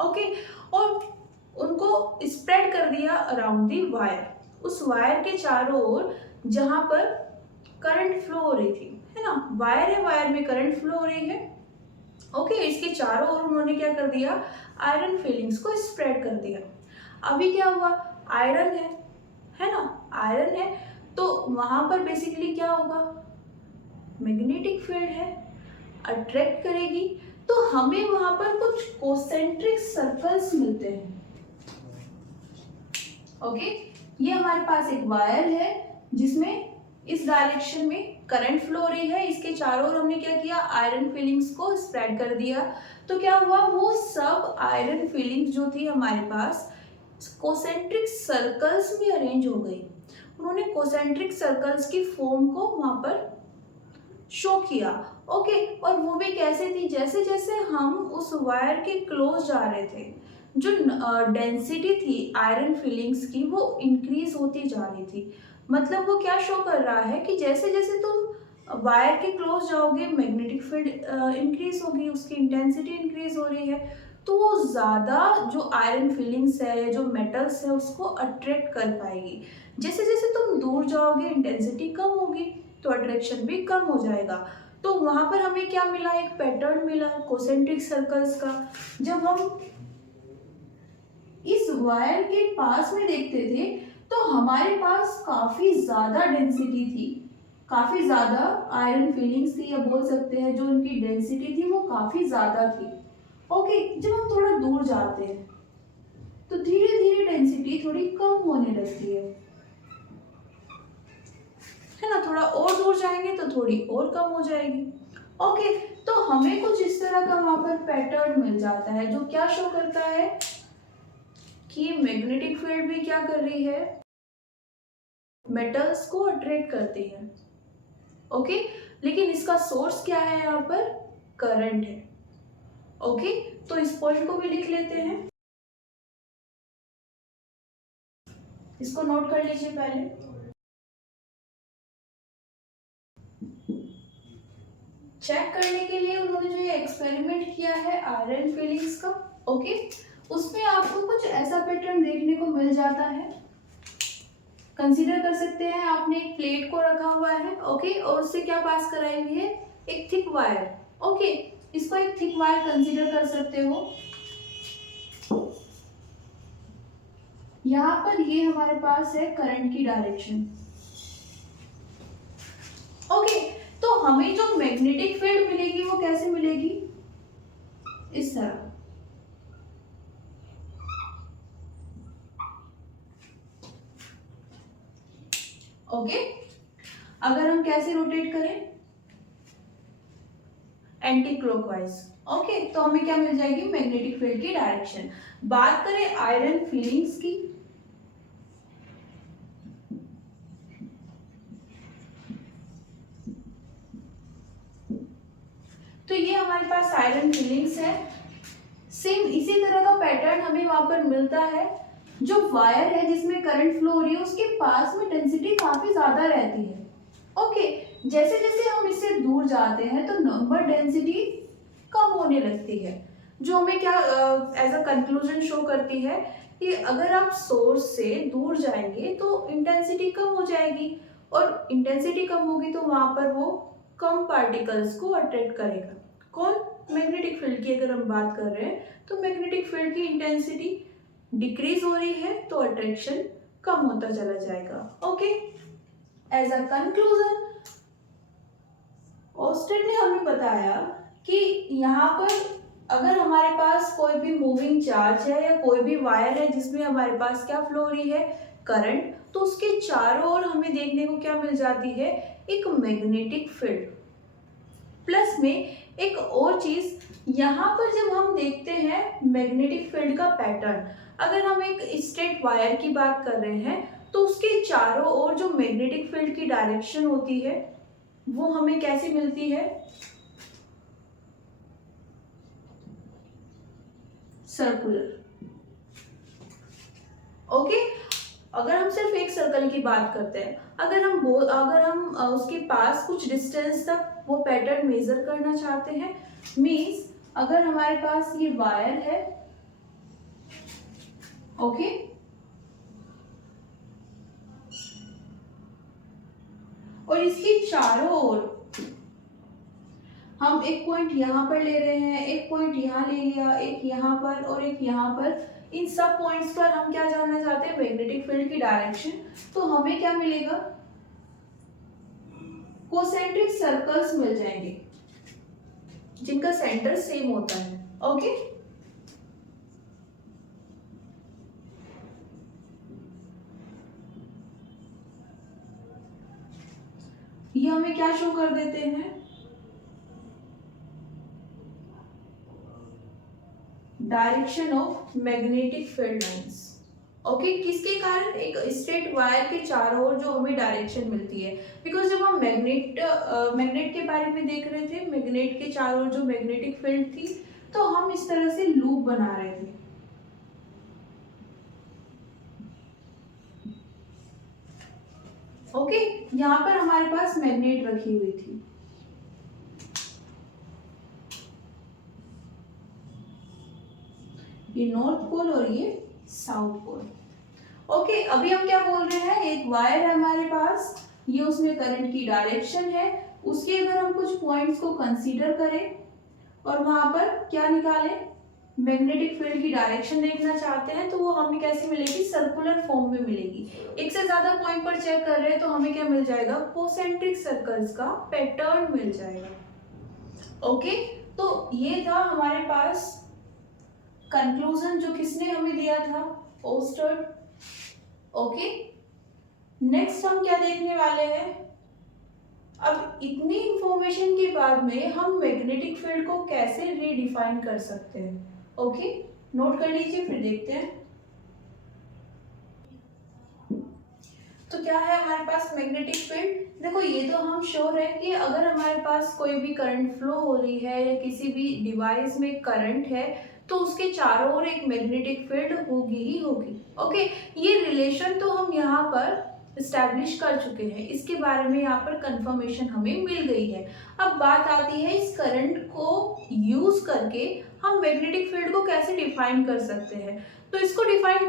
ओके, और उनको स्प्रेड कर दिया अराउंड दी वायर, उस वायर के चारों ओर जहाँ पर करंट फ्लो हो रही थी, है ना, वायर है, वायर में करंट फ्लो हो रही है, ओके, इसके चारों ओर उन्होंने क्या कर दिया, आयरन फिलिंग्स को स्प्रेड कर दिया। अभी क्या हुआ, आयरन है ना, आयरन है, तो वहां पर बेसिकली क्या होगा, मैग्नेटिक फील्ड है, अट्रैक्ट करेगी, तो हमें वहां पर कुछ कोसेंट्रिक सर्कल्स मिलते हैं, ओके। ये हमारे पास एक वायर है जिसमें इस डायरेक्शन में करंट फ्लो हो रही है, इसके चारों ओर हमने क्या किया, आयरन फिलिंग्स को स्प्रेड कर दिया, तो क्या हुआ, वो सब आयरन फिलिंग्स जो थी हमारे पास कोसेंट्रिक सर्कल्स में अरेंज हो गई। उन्होंने कोसेंट्रिक सर्कल्स की फॉर्म को वहां पर शो किया, ओके, और वो भी कैसे थी, जैसे जैसे हम उस वायर के क्लोज जा रहे थे, जो डेंसिटी थी आयरन फिलिंग्स की वो इंक्रीज होती जा रही थी। मतलब वो क्या शो कर रहा है कि जैसे जैसे तुम वायर के क्लोज जाओगे मैग्नेटिक फील्ड इंक्रीज होगी, उसकी इंटेंसिटी इंक्रीज हो रही है, तो वो ज़्यादा जो आयरन फिलिंग्स है, जो मेटल्स है, उसको अट्रैक्ट कर पाएगी। जैसे जैसे तुम दूर जाओगे इंटेंसिटी कम होगी, तो अट्रैक्शन भी कम हो जाएगा। तो वहां पर हमें क्या मिला, एक पैटर्न मिला कोसेंट्रिक सर्कल्स का। जब हम इस वायर के पास में देखते थे तो हमारे पास काफी ज्यादा डेंसिटी थी, काफी ज्यादा आयरन फिलिंग्स थी, या बोल सकते हैं जो उनकी डेंसिटी थी वो काफी ज्यादा थी, ओके। जब हम थोड़ा दूर जाते हैं तो धीरे धीरे डेंसिटी थोड़ी कम होने लगती है ना, थोड़ा और दूर जाएंगे तो थोड़ी और कम हो जाएगी, ओके। तो हमें कुछ इस तरह का वहां पर पैटर्न मिल जाता है, जो क्या शो करता है कि मैग्नेटिक फील्ड भी क्या कर रही है, मेटल्स को अट्रैक्ट करती है, ओके। लेकिन इसका सोर्स क्या है, यहाँ पर करंट है, ओके। तो इस पॉइंट को भी लिख लेते हैं, इसको नोट कर लीजिए पहले। चेक करने के लिए उन्होंने जो ये एक्सपेरिमेंट किया है आयरन फिलिंग्स का, ओके, उसमें आपको कुछ ऐसा पैटर्न देखने को मिल जाता है। कंसीडर कर सकते हैं आपने एक प्लेट को रखा हुआ है, ओके, और उससे क्या पास कराई हुई है, एक थिक वायर, ओके। इसको एक थिक वायर कंसीडर कर सकते हो। यहाँ पर ये हमारे पास है करंट की डायरेक्शन, ओके। तो हमें जो मैग्नेटिक फील्ड मिलेगी वो कैसे मिलेगी, इस तरह, ओके। अगर हम कैसे रोटेट करें, एंटी क्लॉकवाइज, ओके, तो हमें क्या मिल जाएगी, मैग्नेटिक फील्ड की डायरेक्शन। बात करें आयरन फिलिंग्स की, तो ये हमारे पास आयरन फिलिंग्स है। सेम इसी तरह का पैटर्न हमें वहां पर मिलता है। जो वायर है जिसमें करंट फ्लो हो रही है उसके पास में डेंसिटी काफी ज्यादा रहती है, ओके। जैसे जैसे हम इससे दूर जाते हैं तो नंबर डेंसिटी कम होने लगती है, जो हमें क्या एज अ कंक्लूजन शो करती है कि अगर आप सोर्स से दूर जाएंगे तो इंटेंसिटी कम हो जाएगी, और इंटेंसिटी कम होगी तो वहां पर वो कम पार्टिकल्स को अट्रैक्ट करेगा। कौन, मैग्नेटिक फील्ड की अगर हम बात कर रहे हैं तो मैग्नेटिक फील्ड की इंटेंसिटी डिक्रीज हो रही है तो अट्रैक्शन कम होता चला जाएगा, ओके। एज अ कंक्लूजन ऑस्टेन ने हमें बताया कि यहाँ पर अगर हमारे पास कोई भी मूविंग चार्ज है या कोई भी वायर है जिसमें हमारे पास क्या फ्लो हो रही है, करंट, तो उसके चारों ओर हमें देखने को क्या मिल जाती है, एक मैग्नेटिक फील्ड। प्लस में एक और चीज, यहाँ पर जब हम देखते हैं मैग्नेटिक फील्ड का पैटर्न, अगर हम एक स्ट्रेट वायर की बात कर रहे हैं तो उसके चारों ओर जो मैग्नेटिक फील्ड की डायरेक्शन होती है वो हमें कैसे मिलती है, सर्कुलर, ओके। अगर हम सिर्फ एक सर्कल की बात करते हैं, अगर हम उसके पास कुछ डिस्टेंस तक वो पैटर्न मेजर करना चाहते हैं, मीन्स अगर हमारे पास ये वायर है, ओके, और इसके चारों ओर हम एक पॉइंट यहाँ पर ले रहे हैं, एक पॉइंट यहाँ ले लिया, एक यहाँ पर और एक यहाँ पर, इन सब पॉइंट्स पर हम क्या जानना चाहते हैं, मैग्नेटिक फील्ड की डायरेक्शन। तो हमें क्या मिलेगा, कोसेंट्रिक सर्कल्स मिल जाएंगे जिनका सेंटर सेम होता है, ओके। ये हमें क्या शो कर देते हैं, direction of magnetic field lines, okay. किसके कारण, एक स्ट्रेट वायर के चारों ओर जो हमें डायरेक्शन मिलती है, बिकॉज जब हम मैग्नेट के बारे में देख रहे थे, मैग्नेट के चारों ओर जो मैग्नेटिक फील्ड थी, तो हम इस तरह से लूप बना रहे थे, ओके। यहाँ पर हमारे पास मैग्नेट रखी हुई थी, ये नॉर्थ पोल और ये साउथ पोल, ओके। अभी हम क्या बोल रहे हैं, एक वायर है हमारे पास, ये उसमें करंट की डायरेक्शन है, उसके अगर हम कुछ पॉइंट्स को कंसीडर करें और वहां पर क्या निकालें, मैग्नेटिक फील्ड की डायरेक्शन देखना चाहते हैं, तो वो हमें कैसे मिलेगी, सर्कुलर फॉर्म में मिलेगी। एक से ज्यादा पॉइंट पर चेक कर रहे हैं तो हमें क्या मिल जाएगा, कोसेंट्रिक सर्कल्स का पैटर्न मिल जाएगा, ओके। तो ये था हमारे पास कंक्लूजन जो किसने हमें दिया था, ओस्टर्ड, ओके। नेक्स्ट हम क्या देखने वाले हैं, अब इतनी इंफॉर्मेशन के बाद में हम मैग्नेटिक फील्ड को कैसे रीडिफाइन कर सकते हैं, ओके। नोट कर लीजिए, फिर देखते हैं। तो क्या है हमारे पास मैग्नेटिक फील्ड, देखो ये तो हम श्योर है कि अगर हमारे पास कोई भी करंट फ्लो हो रही है या किसी भी डिवाइस में करंट है, तो उसके चारों ओर एक मैग्नेटिक फील्ड होगी ही होगी, ओके। ये रिलेशन तो हम यहाँ पर इस्टेब्लिश कर चुके हैं, इसके बारे में यहाँ पर कंफर्मेशन हमें मिल गई है। अब बात आती है इस करंट को यूज करके हम मैग्नेटिक फील्ड को कैसे डिफाइन कर सकते हैं। तो इसको डिफाइन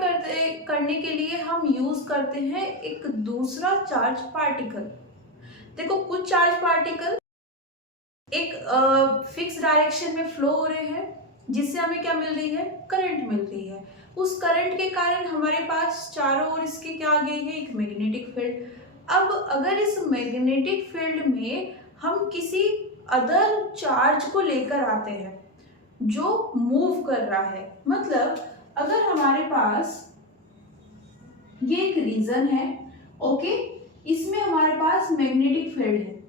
करने के लिए हम यूज करते हैं एक दूसरा चार्ज पार्टिकल। देखो कुछ चार्ज पार्टिकल एक फिक्स डायरेक्शन में फ्लो हो रहे हैं, जिससे हमें क्या मिल रही है, करंट मिल रही है। उस करंट के कारण हमारे पास चारों ओर इसके क्या आ गई है, एक मैग्नेटिक फील्ड। अब अगर इस मैग्नेटिक फील्ड में हम किसी अदर चार्ज को लेकर आते हैं जो मूव कर रहा है, मतलब अगर हमारे पास ये एक रीजन है, ओके, इसमें हमारे पास मैग्नेटिक फील्ड है,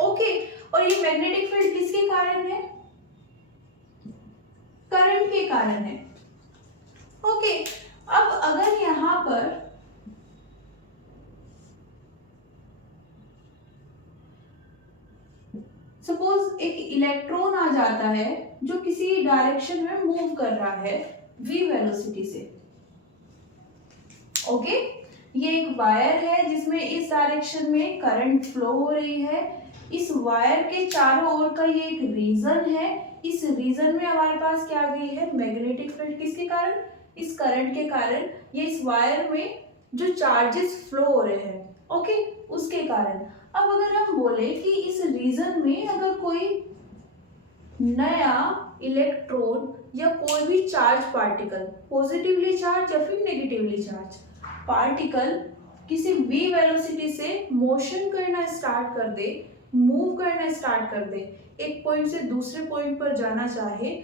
ओके, और ये मैग्नेटिक फील्ड किसके कारण है, करंट के कारण है, ओके। अब अगर यहां पर सपोज एक इलेक्ट्रॉन आ जाता है जो किसी डायरेक्शन में मूव कर रहा है v वेलोसिटी से, ओके। ये एक वायर है जिसमें इस डायरेक्शन में करंट फ्लो हो रही है, इस वायर के चारों ओर का ये एक रीजन है, इस रीजन में हमारे पास क्या आ गई है, मैग्नेटिक फील्ड। किसके कारण, इस करंट के कारण, ये इस वायर में जो चार्जेस फ्लो हो रहे हैं, ओके, उसके कारण। अब अगर हम बोले कि इस रीजन में अगर कोई नया इलेक्ट्रॉन या कोई भी चार्ज पार्टिकल, पॉजिटिवली चार्ज या फिर नेगेटिवली चार्ज पार्टिकल किसी v वेलोसिटी से मोशन करना स्टार्ट कर दे, मूव करना स्टार्ट कर दे, एक पॉइंट से दूसरे पॉइंट पर जाना चाहे,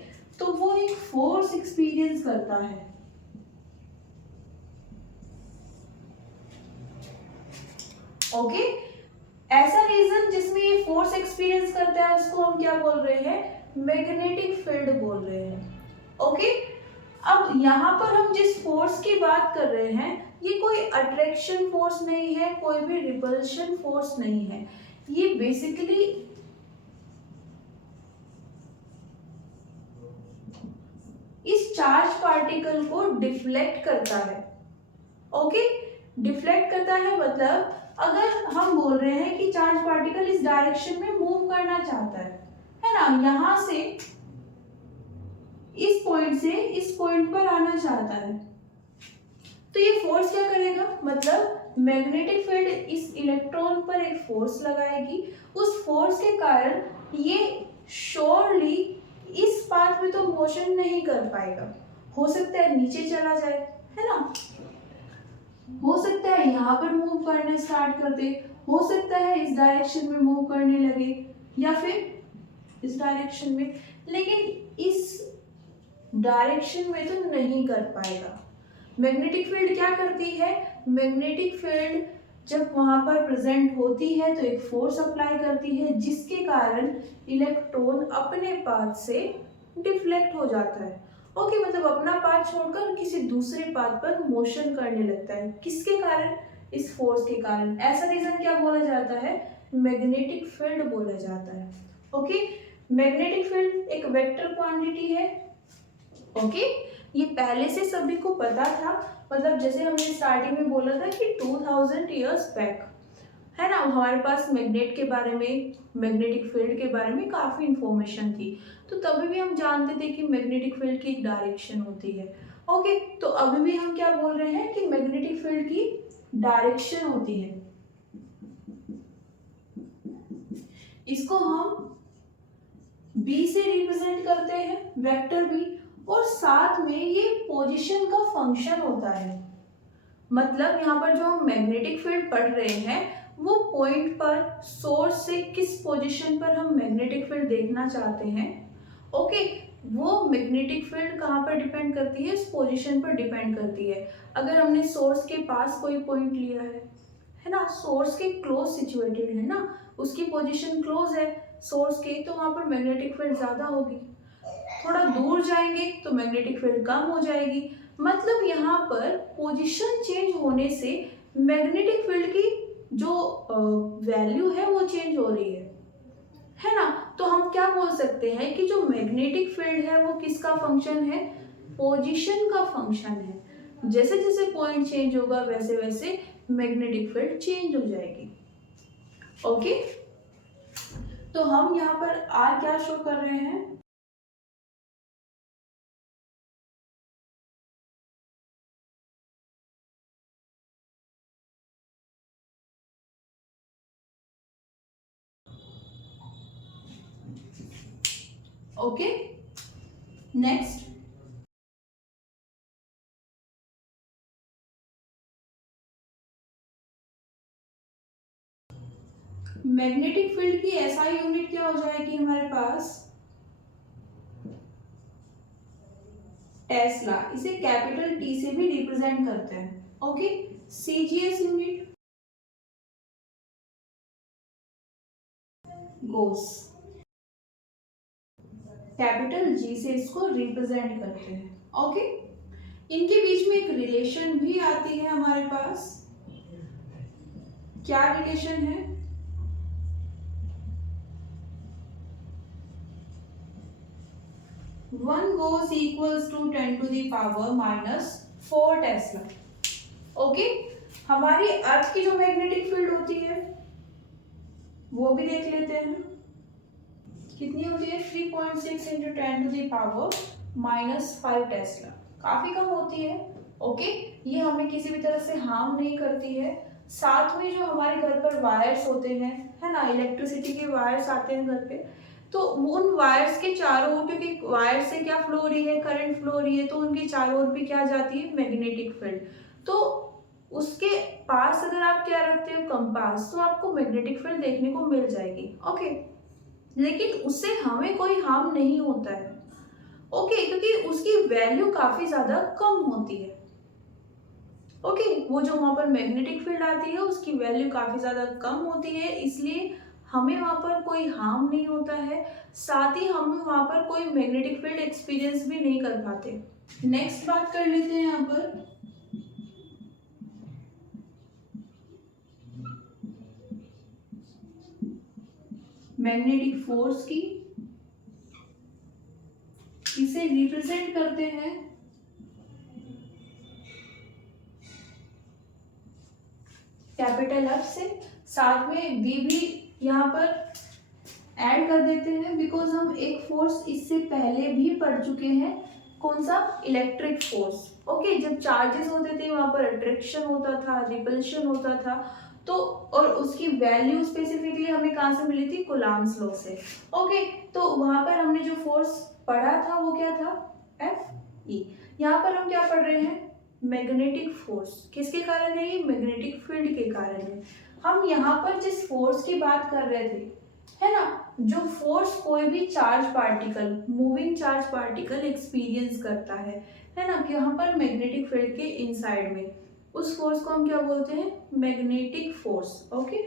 तो वो एक फोर्स एक्सपीरियंस करता है, ओके। ऐसा रीजन जिसमें ये फोर्स एक्सपीरियंस करता है उसको हम क्या बोल रहे हैं, मैग्नेटिक फील्ड बोल रहे हैं, ओके। अब यहाँ पर हम जिस फोर्स की बात कर रहे हैं ये कोई अट्रैक्शन फोर्स नहीं है, कोई भी रिपल्शन फोर्स नहीं है, ये बेसिकली इस चार्ज पार्टिकल को डिफ्लेक्ट करता है, ओके, डिफ्लेक्ट करता है मतलब अगर हम बोल रहे हैं कि चार्ज पार्टिकल इस डायरेक्शन में मूव करना चाहता है ना, यहां से इस पॉइंट से इस पॉइंट पर आना चाहता है, तो ये फोर्स क्या करेगा, मतलब मैग्नेटिक फील्ड इस इलेक्ट्रॉन पर एक फोर्स लगाएगी, उस फोर्स के कारण ये श्योरली इस पाथ में तो मोशन नहीं कर पाएगा, हो सकता है नीचे चला जाए, है ना, हो सकता है यहाँ पर मूव करना स्टार्ट कर दे, हो सकता है इस डायरेक्शन में मूव करने लगे या फिर इस डायरेक्शन में, लेकिन इस डायरेक्शन में तो नहीं कर पाएगा। मैग्नेटिक फील्ड क्या करती है, मैग्नेटिक फील्ड जब वहां पर प्रेजेंट होती है तो एक फोर्स अप्लाई करती है जिसके कारण इलेक्ट्रॉन अपने पाथ से डिफ्लेक्ट हो जाता है। ओके, मतलब अपना पाथ छोड़कर किसी दूसरे पाथ पर मोशन करने लगता है, किसके कारण, इस फोर्स के कारण। ऐसा रीजन क्या बोला जाता है, मैग्नेटिक फील्ड बोला जाता है। ओके, मैग्नेटिक फील्ड एक वेक्टर क्वांटिटी है। ओके, ये पहले से सभी को पता था, मतलब जैसे हमने स्टार्टिंग में बोला था कि 2000 इयर्स बैक, है ना, हमारे पास मैग्नेट के बारे में, मैग्नेटिक फील्ड के बारे में काफ़ी इंफॉर्मेशन थी, तो तभी भी हम जानते थे कि मैग्नेटिक फील्ड की एक डायरेक्शन होती है। ओके, तो अभी भी हम क्या बोल रहे हैं कि मैग्नेटिक फील्ड की डायरेक्शन होती है, इसको हम बी से रिप्रेजेंट करते हैं, वेक्टर बी, और साथ में ये पोजीशन का फंक्शन होता है, मतलब यहाँ पर जो हम मैग्नेटिक फील्ड पढ़ रहे हैं वो पॉइंट पर सोर्स से किस पोजीशन पर हम मैग्नेटिक फील्ड देखना चाहते हैं, ओके, वो मैग्नेटिक फील्ड कहाँ पर डिपेंड करती है, इस पोजीशन पर डिपेंड करती है। अगर हमने सोर्स के पास कोई पॉइंट लिया है ना, सोर्स के क्लोज सिचुएटेड है ना, उसकी पोजीशन क्लोज है सोर्स के, तो वहाँ पर मैग्नेटिक फील्ड ज़्यादा होगी, थोड़ा दूर जाएंगे तो मैग्नेटिक फील्ड कम हो जाएगी, मतलब यहाँ पर पोजीशन चेंज होने से मैग्नेटिक फील्ड की जो वैल्यू है वो चेंज हो रही है ना, तो हम क्या बोल सकते हैं कि जो मैग्नेटिक फील्ड है वो किसका फंक्शन है, पोजीशन का फंक्शन है, जैसे जैसे पॉइंट चेंज होगा वैसे वैसे मैग्नेटिक फील्ड चेंज हो जाएगी। ओके, तो हम यहाँ पर आर क्या शो कर रहे हैं, ओके, नेक्स्ट, मैग्नेटिक फील्ड की एसआई यूनिट क्या हो जाएगी हमारे पास, टेस्ला, इसे कैपिटल टी से भी रिप्रेजेंट करते हैं। ओके, सीजीएस यूनिट गोस, कैपिटल जी से इसको रिप्रेजेंट करते हैं। ओके, इनके बीच में एक रिलेशन भी आती है हमारे पास, क्या रिलेशन है, one gauss equals to 10⁻⁻⁴ tesla. Okay, हमारी अर्थ की जो मैग्नेटिक फील्ड होती है वो भी देख लेते हैं, कितनी होती है, 3.6 × 10⁻⁻5 टेस्ला, काफी कम होती है। ओके, ये हमें किसी भी तरह से हार्म नहीं करती है। साथ में जो हमारे घर पर वायर्स होते हैं, है ना, इलेक्ट्रिसिटी के वायर्स आते हैं घर पे, तो उन वायर्स के चारों ओर, क्योंकि वायर से क्या फ्लो हो रही है, करंट फ्लो हो रही है, तो उनके चारों ओर भी क्या जाती है, मैग्नेटिक फील्ड, तो उसके पास अगर आप क्या रखते हो, कंपास, तो आपको मैग्नेटिक फील्ड देखने को मिल जाएगी। ओके, लेकिन उससे हमें कोई हार्म नहीं होता है। ओके, क्योंकि उसकी वैल्यू काफी ज्यादा कम होती है। ओके, वो जो वहां पर मैग्नेटिक फील्ड आती है उसकी वैल्यू काफी ज्यादा कम होती है, इसलिए हमें वहां पर कोई हार्म नहीं होता है, साथ ही हम वहां पर कोई मैग्नेटिक फील्ड एक्सपीरियंस भी नहीं कर पाते। नेक्स्ट बात कर लेते हैं यहाँ पर मैग्नेटिक फोर्स की, इसे रिप्रेजेंट करते हैं कैपिटल एफ से, साथ में वी भी यहाँ पर ऐड कर देते हैं, बिकॉज हम एक फोर्स इससे पहले भी पढ़ चुके हैं, कौन सा, इलेक्ट्रिक फोर्स। ओके, जब चार्जेस होते थे वहां पर अट्रैक्शन होता था, रिपल्शन होता था, तो और उसकी वैल्यू स्पेसिफिकली हमें कहाँ से मिली थी, कूलम्ब्स लॉ से। ओके, तो वहां पर हमने जो फोर्स पढ़ा था वो क्या था, एफ ई। यहाँ पर हम क्या पढ़ रहे हैं, मैग्नेटिक फोर्स। किसके कारण है ये, मैग्नेटिक फील्ड के कारण है। हम यहाँ पर जिस फोर्स की बात कर रहे थे, है ना, जो फोर्स कोई भी charge particle, moving charge particle experience करता है ना, कि यहाँ पर मैग्नेटिक फील्ड के इनसाइड में, उस फोर्स को हम क्या बोलते हैं, मैग्नेटिक फोर्स। ओके,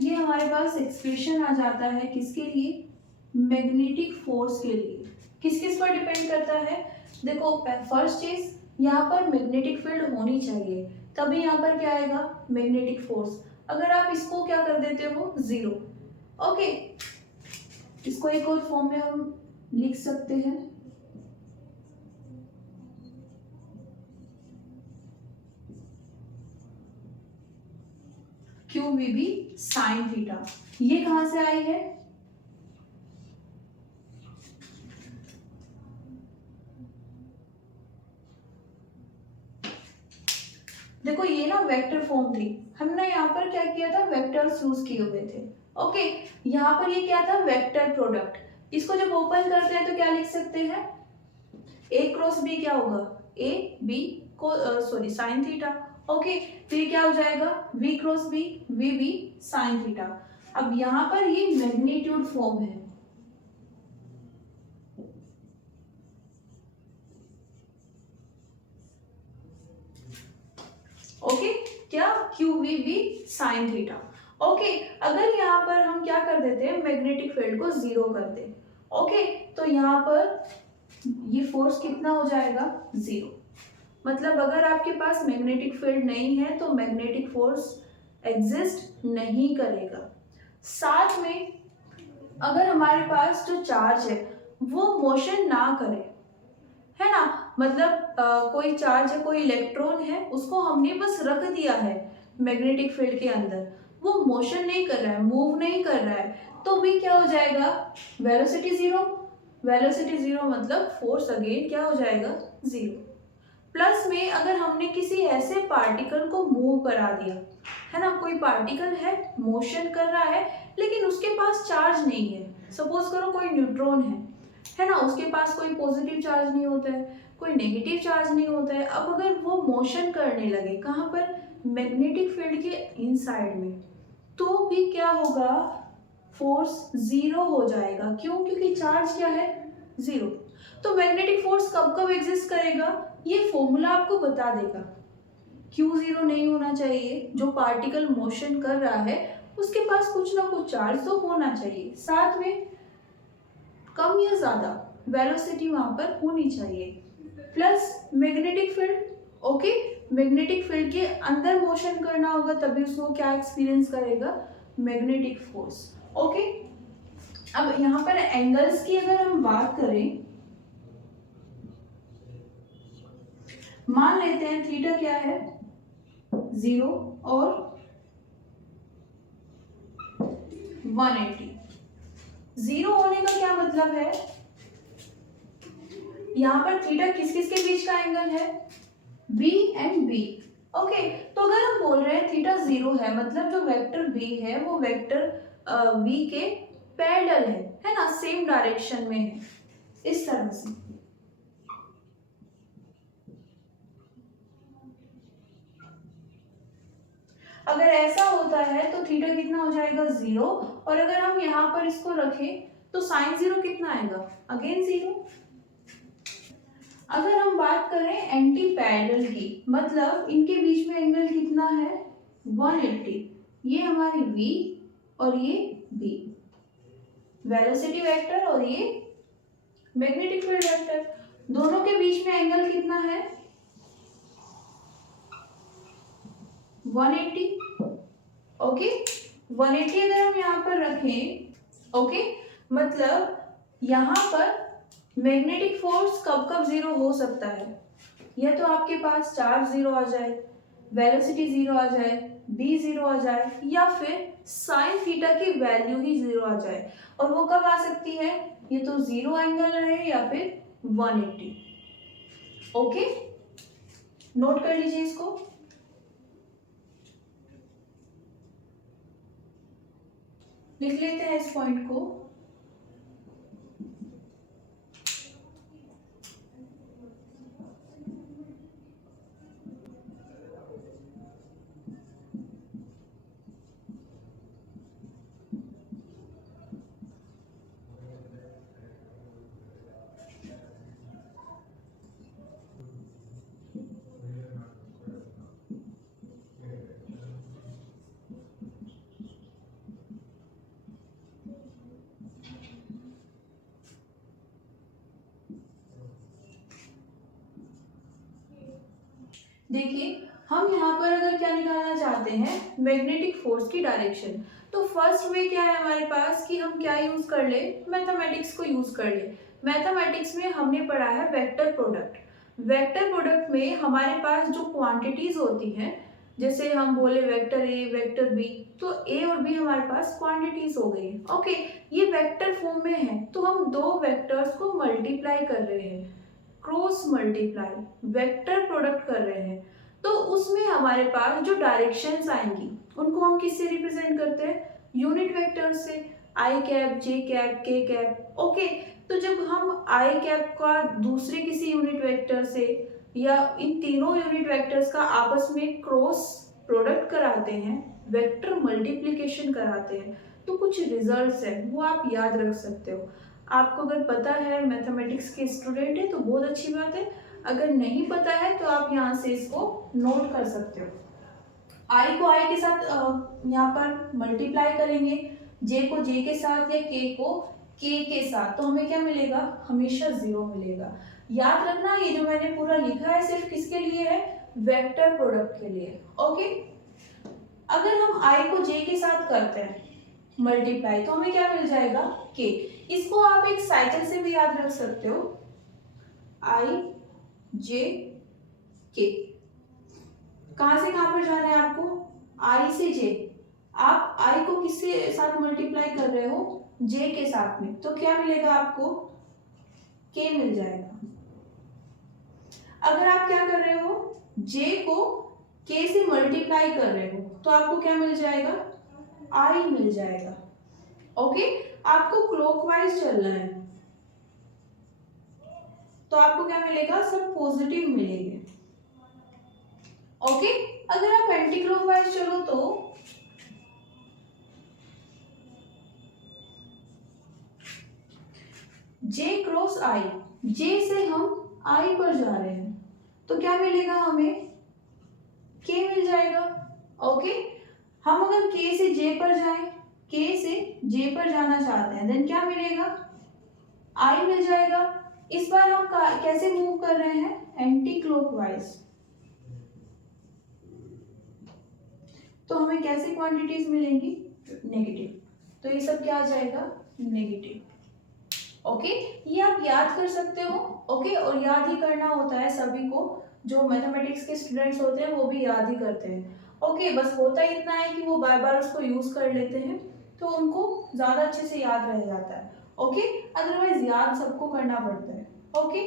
ये हमारे पास एक्सप्रेशन आ जाता है किसके लिए, मैग्नेटिक फोर्स के लिए। किस किस पर डिपेंड करता है, देखो फर्स्ट चीज, यहाँ पर मैग्नेटिक फील्ड होनी चाहिए, तभी यहाँ पर क्या आएगा, मैग्नेटिक फोर्स। अगर आप इसको क्या कर देते हो, जीरो। ओके, इसको एक और फॉर्म में हम लिख सकते हैं, Q V B sine theta. ये कहां से आई है, देखो ये ना वेक्टर फॉर्म थी, हमने यहाँ पर क्या किया था, वेक्टर्स यूज किए हुए थे। ओके, यहाँ पर ये क्या था, वेक्टर प्रोडक्ट। इसको जब ओपन करते हैं तो क्या लिख सकते हैं, ए क्रॉस बी क्या होगा, ए बी को सॉरी साइन थीटा। ओके, फिर क्या हो जाएगा, V cross B, V B sine theta. अब यहाँ पर ये मैग्नीट्यूड फॉर्म है। ओके, क्या, Q V B sine theta. Okay, अगर यहाँ पर हम क्या कर देते हैं, मैग्नेटिक फील्ड को जीरो कर दे, ओके, तो यहाँ पर ये फोर्स कितना हो जाएगा, जीरो। मतलब अगर आपके पास मैग्नेटिक फील्ड नहीं है तो मैग्नेटिक फोर्स एग्जिस्ट नहीं करेगा। साथ में अगर हमारे पास जो चार्ज है वो मोशन ना करे, है ना, मतलब कोई चार्ज है, कोई इलेक्ट्रॉन है, उसको हमने बस रख दिया है मैग्नेटिक फील्ड के अंदर, वो मोशन नहीं कर रहा है, मूव नहीं कर रहा है, तो भी क्या हो जाएगा, वेलोसिटी जीरो। वेलोसिटी जीरो मतलब फोर्स अगेन क्या हो जाएगा, जीरो। प्लस में अगर हमने किसी ऐसे पार्टिकल को मूव करा दिया, है ना, कोई पार्टिकल है, मोशन कर रहा है, लेकिन उसके पास चार्ज नहीं है, सपोज करो कोई न्यूट्रॉन है ना, उसके पास कोई पॉजिटिव चार्ज नहीं होता है, कोई नेगेटिव चार्ज नहीं होता है। अब अगर वो मोशन करने लगे कहाँ पर, मैग्नेटिक फील्ड के इनसाइड में, तो भी क्या होगा, फोर्स जीरो हो जाएगा। क्यों, क्योंकि चार्ज क्या है, जीरो। तो मैग्नेटिक फोर्स कब कब एग्जिस्ट करेगा, ये फॉर्मूला आपको बता देगा। क्यू जीरो नहीं होना चाहिए, जो पार्टिकल मोशन कर रहा है उसके पास कुछ ना कुछ चार्ज तो होना चाहिए, साथ में कम या ज्यादा वेलोसिटी वहां पर होनी चाहिए, plus magnetic field. Okay, magnetic field के अंदर मोशन करना होगा तभी उसको क्या एक्सपीरियंस करेगा, मैग्नेटिक फोर्स। ओके, अब यहाँ पर एंगल्स की अगर हम बात करें, मान लेते हैं थीटा क्या है 0 और 180। 0 होने का क्या मतलब है, यहाँ पर थीटा किस किस के बीच का एंगल है, बी एंड बी। ओके, तो अगर हम बोल रहे हैं थीटा 0 है मतलब जो वेक्टर बी है वो वेक्टर बी के पैरेलल है ना, सेम डायरेक्शन में है, इस तरह से। अगर ऐसा होता है तो थीटा कितना हो जाएगा 0, और अगर हम यहाँ पर इसको रखें तो साइन 0 कितना आएगा, अगेन 0। अगर हम बात करें एंटी पैरेलल की, मतलब इनके बीच में एंगल कितना है 180, ये हमारी v और ये b, वेलोसिटी वेक्टर और ये मैग्नेटिक फील्ड वेक्टर, दोनों के बीच में एंगल कितना है 180। ओके, 180 अगर हम यहाँ पर रखें, ओके, मतलब यहाँ पर मैग्नेटिक फोर्स कब कब 0 हो सकता है, या तो आपके पास चार्ज 0 आ जाए, वेलोसिटी 0 आ जाए, b 0 आ जाए, या फिर साइन थीटा की वैल्यू ही 0 आ जाए। और वो कब आ सकती है, ये तो 0 एंगल रहे या फिर 180। ओके, नोट कर लीजिए इसको। लिख लेते हैं इस पॉइंट को। देखिए, हम यहाँ पर अगर क्या निकालना चाहते हैं, मैग्नेटिक फोर्स की डायरेक्शन, तो फर्स्ट वे क्या है हमारे पास कि हम क्या यूज कर ले, मैथमेटिक्स को यूज कर ले। मैथमेटिक्स में हमने पढ़ा है वेक्टर प्रोडक्ट। वेक्टर प्रोडक्ट में हमारे पास जो क्वांटिटीज होती हैं, जैसे हम बोले वेक्टर ए वेक्टर बी, तो ए और बी हमारे पास क्वांटिटीज हो गई। ओके, ये वेक्टर फॉर्म में है तो हम दो वेक्टर्स को मल्टीप्लाई कर रहे हैं, क्रॉस मल्टीप्लाई, वेक्टर प्रोडक्ट कर रहे हैं, तो उसमें हमारे पास जो डायरेक्शंस आएंगी उनको हम किससे रिप्रेजेंट करते हैं, यूनिट वेक्टर से, आई कैप, जे कैप, के कैप। ओके, तो जब हम आई कैप का दूसरे किसी यूनिट वेक्टर से या इन तीनों यूनिट वेक्टर्स का आपस में क्रॉस प्रोडक्ट कराते हैं, वेक्टर मल्टीप्लिकेशन कराते हैं, तो कुछ रिजल्ट्स है वो आप याद रख सकते हो। आपको अगर पता है, मैथमेटिक्स के स्टूडेंट है तो बहुत अच्छी बात है, अगर नहीं पता है तो आप यहाँ से इसको नोट कर सकते हो। आई को आई के साथ यहाँ पर मल्टीप्लाई करेंगे, जे को जे के साथ या के को के साथ, तो हमें क्या मिलेगा, हमेशा 0 मिलेगा। याद रखना ये जो मैंने पूरा लिखा है सिर्फ किसके लिए है, वेक्टर प्रोडक्ट के लिए। ओके, अगर हम आई को जे के साथ करते हैं मल्टीप्लाई तो हमें क्या मिल जाएगा, के। इसको आप एक साइकिल से भी याद रख सकते हो, आई जे के। कहां से कहां पर जाना है आपको, आई से जे। आप आई को किसके साथ मल्टीप्लाई कर रहे हो, जे के साथ में, तो क्या मिलेगा आपको, के मिल जाएगा। अगर आप क्या कर रहे हो, जे को के से मल्टीप्लाई कर रहे हो तो आपको क्या मिल जाएगा, आई मिल जाएगा। ओके, आपको क्लॉकवाइज चलना है तो आपको क्या मिलेगा, सब पॉजिटिव मिलेंगे। ओके, अगर आप एंटी क्लॉकवाइज चलो तो जे क्रॉस आई, जे से हम आई पर जा रहे हैं तो क्या मिलेगा हमें, के मिल जाएगा। ओके, हम अगर के से जे पर जाएं, के से जे पर जाना चाहते हैं देन क्या मिलेगा, आई मिल जाएगा। इस बार हम कैसे मूव कर रहे हैं, एंटी क्लॉकवाइज। तो हमें कैसी क्वांटिटीज मिलेंगी, नेगेटिव। तो ये सब क्या आ जाएगा, नेगेटिव। ओके, ये आप याद कर सकते हो। ओके, और याद ही करना होता है सभी को, जो मैथमेटिक्स के स्टूडेंट्स होते हैं वो भी याद ही करते हैं। ओके, बस होता ही इतना है कि वो बार बार उसको यूज कर लेते हैं तो उनको ज्यादा अच्छे से याद रह जाता है। ओके, अदरवाइज याद सबको करना पड़ता है। ओके,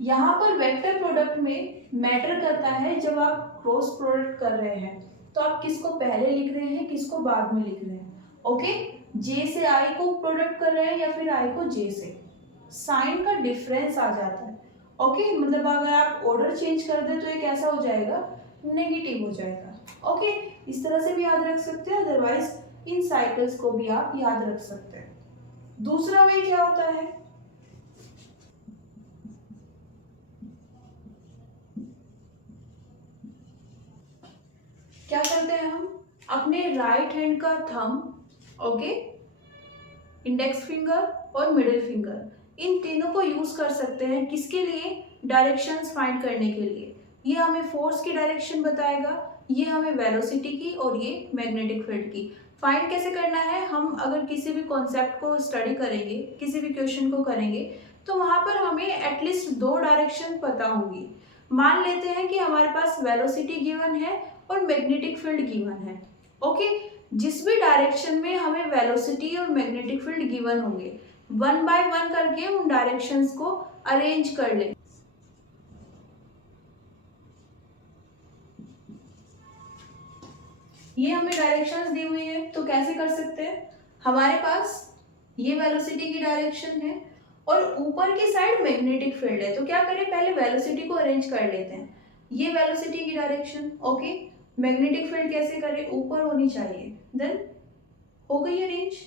यहाँ पर वेक्टर प्रोडक्ट में मैटर करता है जब आप क्रॉस प्रोडक्ट कर रहे हैं तो आप किसको पहले लिख रहे हैं, किसको बाद में लिख रहे हैं। ओके, जे से आई को प्रोडक्ट कर रहे हैं या फिर आई को जे से, साइन का डिफरेंस आ जाता है। ओके, मतलब अगर आप ऑर्डर चेंज कर दे तो ये कैसा हो जाएगा, नेगेटिव हो जाएगा। ओके, इस तरह से भी याद रख सकते हैं, अदरवाइज इन साइकिल्स को भी आप याद रख सकते हैं। दूसरा वे क्या होता है, क्या करते हैं हम अपने राइट हैंड का थंब, ओके, इंडेक्स फिंगर और मिडिल फिंगर, इन तीनों को यूज कर सकते हैं किसके लिए, डायरेक्शंस फाइंड करने के लिए। ये हमें फोर्स की डायरेक्शन बताएगा, ये हमें वेलोसिटी की और ये मैग्नेटिक फील्ड की। फाइंड कैसे करना है, हम अगर किसी भी कॉन्सेप्ट को स्टडी करेंगे, किसी भी क्वेश्चन को करेंगे तो वहां पर हमें एटलीस्ट दो डायरेक्शन पता होंगी। मान लेते हैं कि हमारे पास वेलोसिटी गिवन है और मैग्नेटिक फील्ड गिवन है। ओके, जिस भी डायरेक्शन में हमें वेलोसिटी और मैग्नेटिक फील्ड गिवन होंगे, वन बाय वन करके उन डायरेक्शंस को अरेंज कर ले। ये हमें डायरेक्शंस दी हुई है तो कैसे कर सकते हैं, हमारे पास ये वेलोसिटी की डायरेक्शन है और ऊपर की साइड मैग्नेटिक फील्ड है, तो क्या करें, पहले वेलोसिटी को अरेंज कर लेते हैं। ये वेलोसिटी की डायरेक्शन, ओके, मैग्नेटिक फील्ड कैसे करें, ऊपर होनी चाहिए, देन हो गई अरेंज।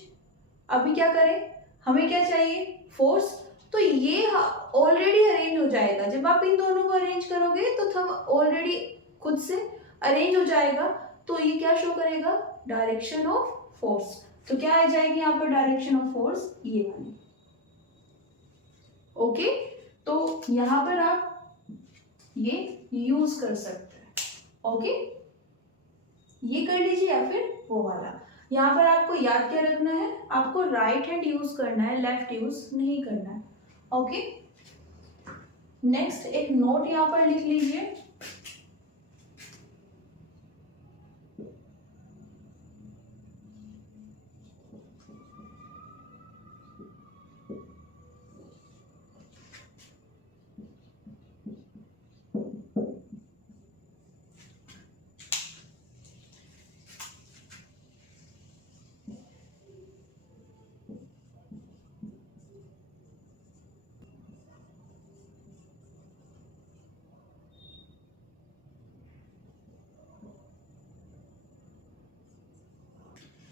अभी क्या करें, हमें क्या चाहिए, फोर्स, तो ये ऑलरेडी अरेंज हो जाएगा। जब आप इन दोनों को अरेंज करोगे तो थंब ऑलरेडी खुद से अरेंज हो जाएगा, तो ये क्या शो करेगा, डायरेक्शन ऑफ फोर्स। तो क्या आ जाएगी यहाँ पर डायरेक्शन ऑफ फोर्स, ये वाली। ओके, तो यहाँ पर आप ये यूज कर सकते हैं। ओके, ये कर लीजिए या फिर वो वाला। यहाँ पर आपको याद क्या रखना है, आपको राइट हैंड यूज करना है, लेफ्ट यूज नहीं करना है। ओके, नेक्स्ट एक नोट यहाँ पर लिख लीजिए,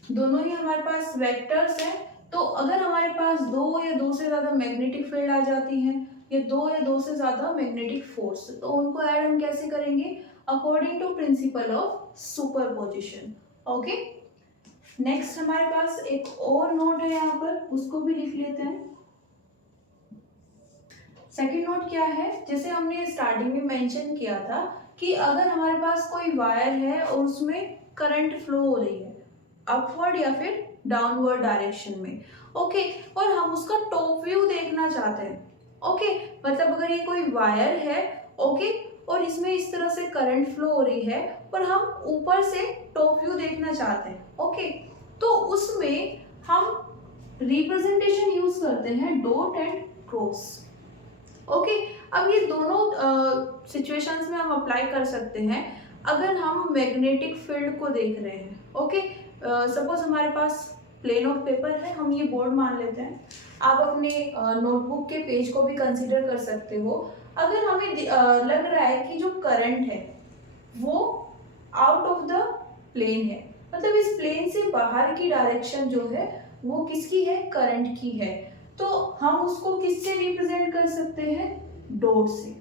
दोनों ही हमारे पास वेक्टर्स हैं, तो अगर हमारे पास दो या दो से ज्यादा मैग्नेटिक फील्ड आ जाती हैं या दो से ज्यादा मैग्नेटिक फोर्स, तो उनको ऐड हम कैसे करेंगे, according to principle of superposition. Okay, next हमारे पास एक और नोट है यहाँ पर, उसको भी लिख लेते हैं। सेकेंड नोट क्या है, जैसे हमने स्टार्टिंग में मेंशन किया था कि अगर हमारे पास कोई वायर है और उसमें करंट फ्लो हो रही है अपवर्ड या फिर डाउनवर्ड डायरेक्शन में, ओके, और हम उसका टॉप व्यू देखना चाहते हैं। ओके, मतलब अगर ये कोई वायर है, ओके, और इसमें इस तरह से करंट फ्लो हो रही है और हम ऊपर से टॉप व्यू देखना चाहते हैं, ओके, तो उसमें हम रिप्रेजेंटेशन यूज करते हैं डॉट एंड क्रॉस। ओके, अब ये दोनों सिचुएशंस में हम अप्लाई कर सकते हैं अगर हम मैग्नेटिक फील्ड को देख रहे हैं। ओके, सपोज हमारे पास प्लेन ऑफ पेपर है, हम ये बोर्ड मान लेते हैं, आप अपने नोटबुक के पेज को भी कंसीडर कर सकते हो। अगर हमें लग रहा है कि जो करंट है वो आउट ऑफ द प्लेन है, मतलब इस प्लेन से बाहर की डायरेक्शन जो है वो किसकी है, करंट की है, तो हम उसको किससे रिप्रेजेंट कर सकते हैं, डॉट से।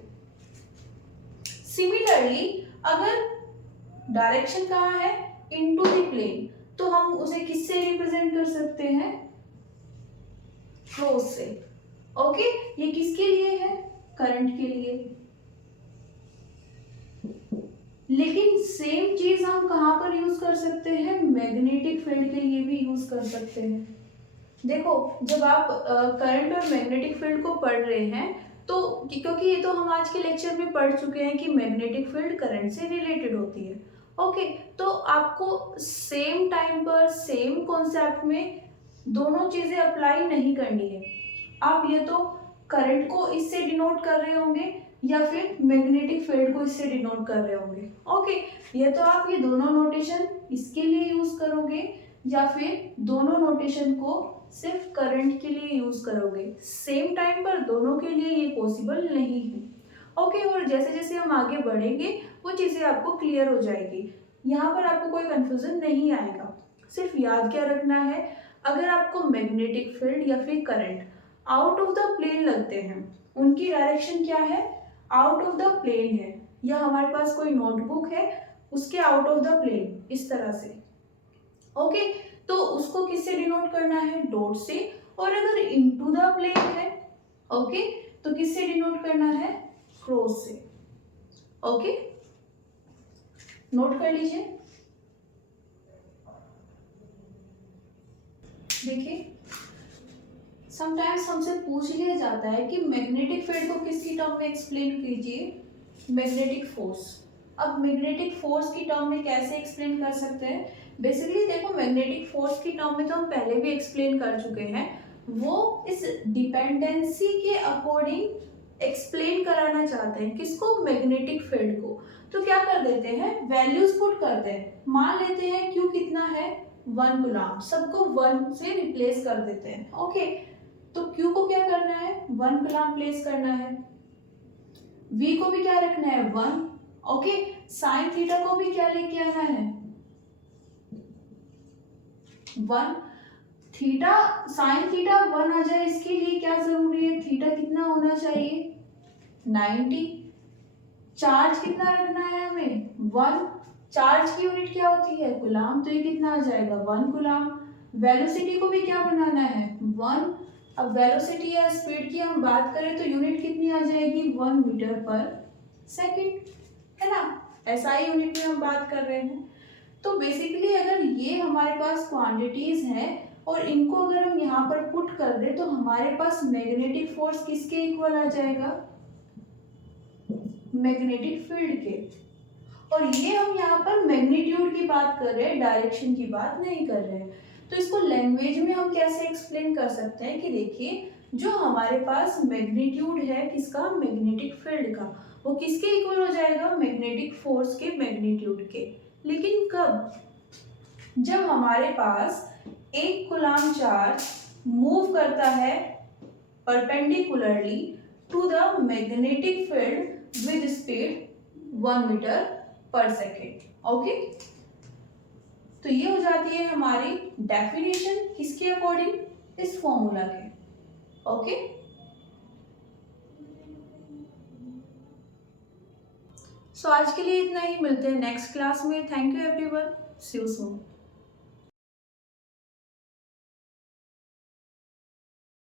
सिमिलरली अगर डायरेक्शन कहाँ है, इनटू द प्लेन, तो हम उसे किससे रिप्रेजेंट कर सकते हैं, क्रॉस से। ओके, ये किसके लिए है, करंट के लिए। लेकिन सेम चीज हम कहाँ पर यूज कर सकते हैं, मैग्नेटिक फील्ड के लिए भी यूज कर सकते हैं। देखो जब आप करंट और मैग्नेटिक फील्ड को पढ़ रहे हैं तो क्योंकि ये तो हम आज के लेक्चर में पढ़ चुके हैं कि मैग्नेटिक फील्ड करंट से रिलेटेड होती है। ओके, तो आपको सेम टाइम पर सेम कॉन्सेप्ट में दोनों चीजें अप्लाई नहीं करनी है। आप ये तो करंट को इससे डिनोट कर रहे होंगे या फिर मैग्नेटिक फील्ड को इससे डिनोट कर रहे होंगे। ओके, ये तो आप ये दोनों नोटेशन इसके लिए यूज करोगे या फिर दोनों नोटेशन को सिर्फ करंट के लिए यूज करोगे। सेम टाइम पर दोनों के लिए ये पॉसिबल नहीं है। ओके, और जैसे जैसे हम आगे बढ़ेंगे वो चीज़ें आपको क्लियर हो जाएगी। यहाँ पर आपको कोई कंफ्यूजन नहीं आएगा। सिर्फ याद क्या रखना है, अगर आपको मैग्नेटिक फील्ड या फिर current out of the plane लगते हैं, उनकी डायरेक्शन क्या है, आउट ऑफ द प्लेन है, या हमारे पास कोई नोटबुक है उसके आउट ऑफ द प्लेन इस तरह से। ओके, तो उसको किससे डिनोट करना है, डॉट से। और अगर इनटू द प्लेन है, ओके, तो किससे डिनोट करना है, क्रॉस से। ओके, नोट कर लीजिए। देखिए समटाइम्स हमसे पूछ लिया जाता है कि मैग्नेटिक फील्ड को किसकी टर्म में एक्सप्लेन कीजिए, मैग्नेटिक फोर्स। अब मैग्नेटिक फोर्स की टर्म में कैसे एक्सप्लेन कर सकते हैं, बेसिकली देखो मैग्नेटिक फोर्स की टर्म में तो हम पहले भी एक्सप्लेन कर चुके हैं। वो इस डिपेंडेंसी के अकॉर्डिंग एक्सप्लेन कराना चाहते हैं, किसको, मैग्नेटिक फील्ड को। तो क्या कर देते हैं, वैल्यूज पुट करते हैं। मान लेते हैं क्यू कितना है, 1 कूलम्ब, सबको 1 से रिप्लेस कर देते हैं। ओके, तो Q को क्या करना है, 1 कूलम्ब प्लेस करना है। V को भी क्या रखना है, 1। ओके, साइन थीटा को भी क्या लेके आना है, 1। थीटा, साइन थीटा 1 आ जाए, इसके लिए क्या जरूरी है, थीटा कितना होना चाहिए, 90। चार्ज कितना रखना है हमें, 1। चार्ज की यूनिट क्या होती है, कूलम्ब, तो ये कितना आ जाएगा, 1 कूलम्ब। वेलोसिटी को भी क्या बनाना है, 1। अब वेलोसिटी या स्पीड की हम बात करें तो यूनिट कितनी आ जाएगी, 1 मीटर पर सेकंड, है ना, एसआई यूनिट में हम बात कर रहे हैं। तो बेसिकली अगर ये हमारे पास क्वांटिटीज हैं और इनको अगर हम यहाँ पर पुट कर दे तो हमारे पास मैग्नेटिक फोर्स किसके इक्वल आ जाएगा, मैग्नेटिक फील्ड के। और ये हम यहाँ पर मैग्नीट्यूड की बात कर रहे हैं, डायरेक्शन की बात नहीं कर रहे हैं। तो इसको लैंग्वेज में हम कैसे एक्सप्लेन कर सकते हैं कि देखिए जो हमारे पास मैग्नीट्यूड है किसका, मैग्नेटिक फील्ड का, वो किसके इक्वल हो जाएगा, मैग्नेटिक फोर्स के मैग्नीट्यूड के। लेकिन कब, जब हमारे पास 1 कूलम्ब चार्ज मूव करता है perpendicularly to the magnetic field with speed 1 metre पर सेकेंड। ओके, तो ये हो जाती है हमारी डेफिनेशन किसके अकॉर्डिंग, इस फॉर्मूला के। ओके, सो आज के लिए इतना ही, मिलते हैं नेक्स्ट क्लास में। Thank you everyone, see you soon.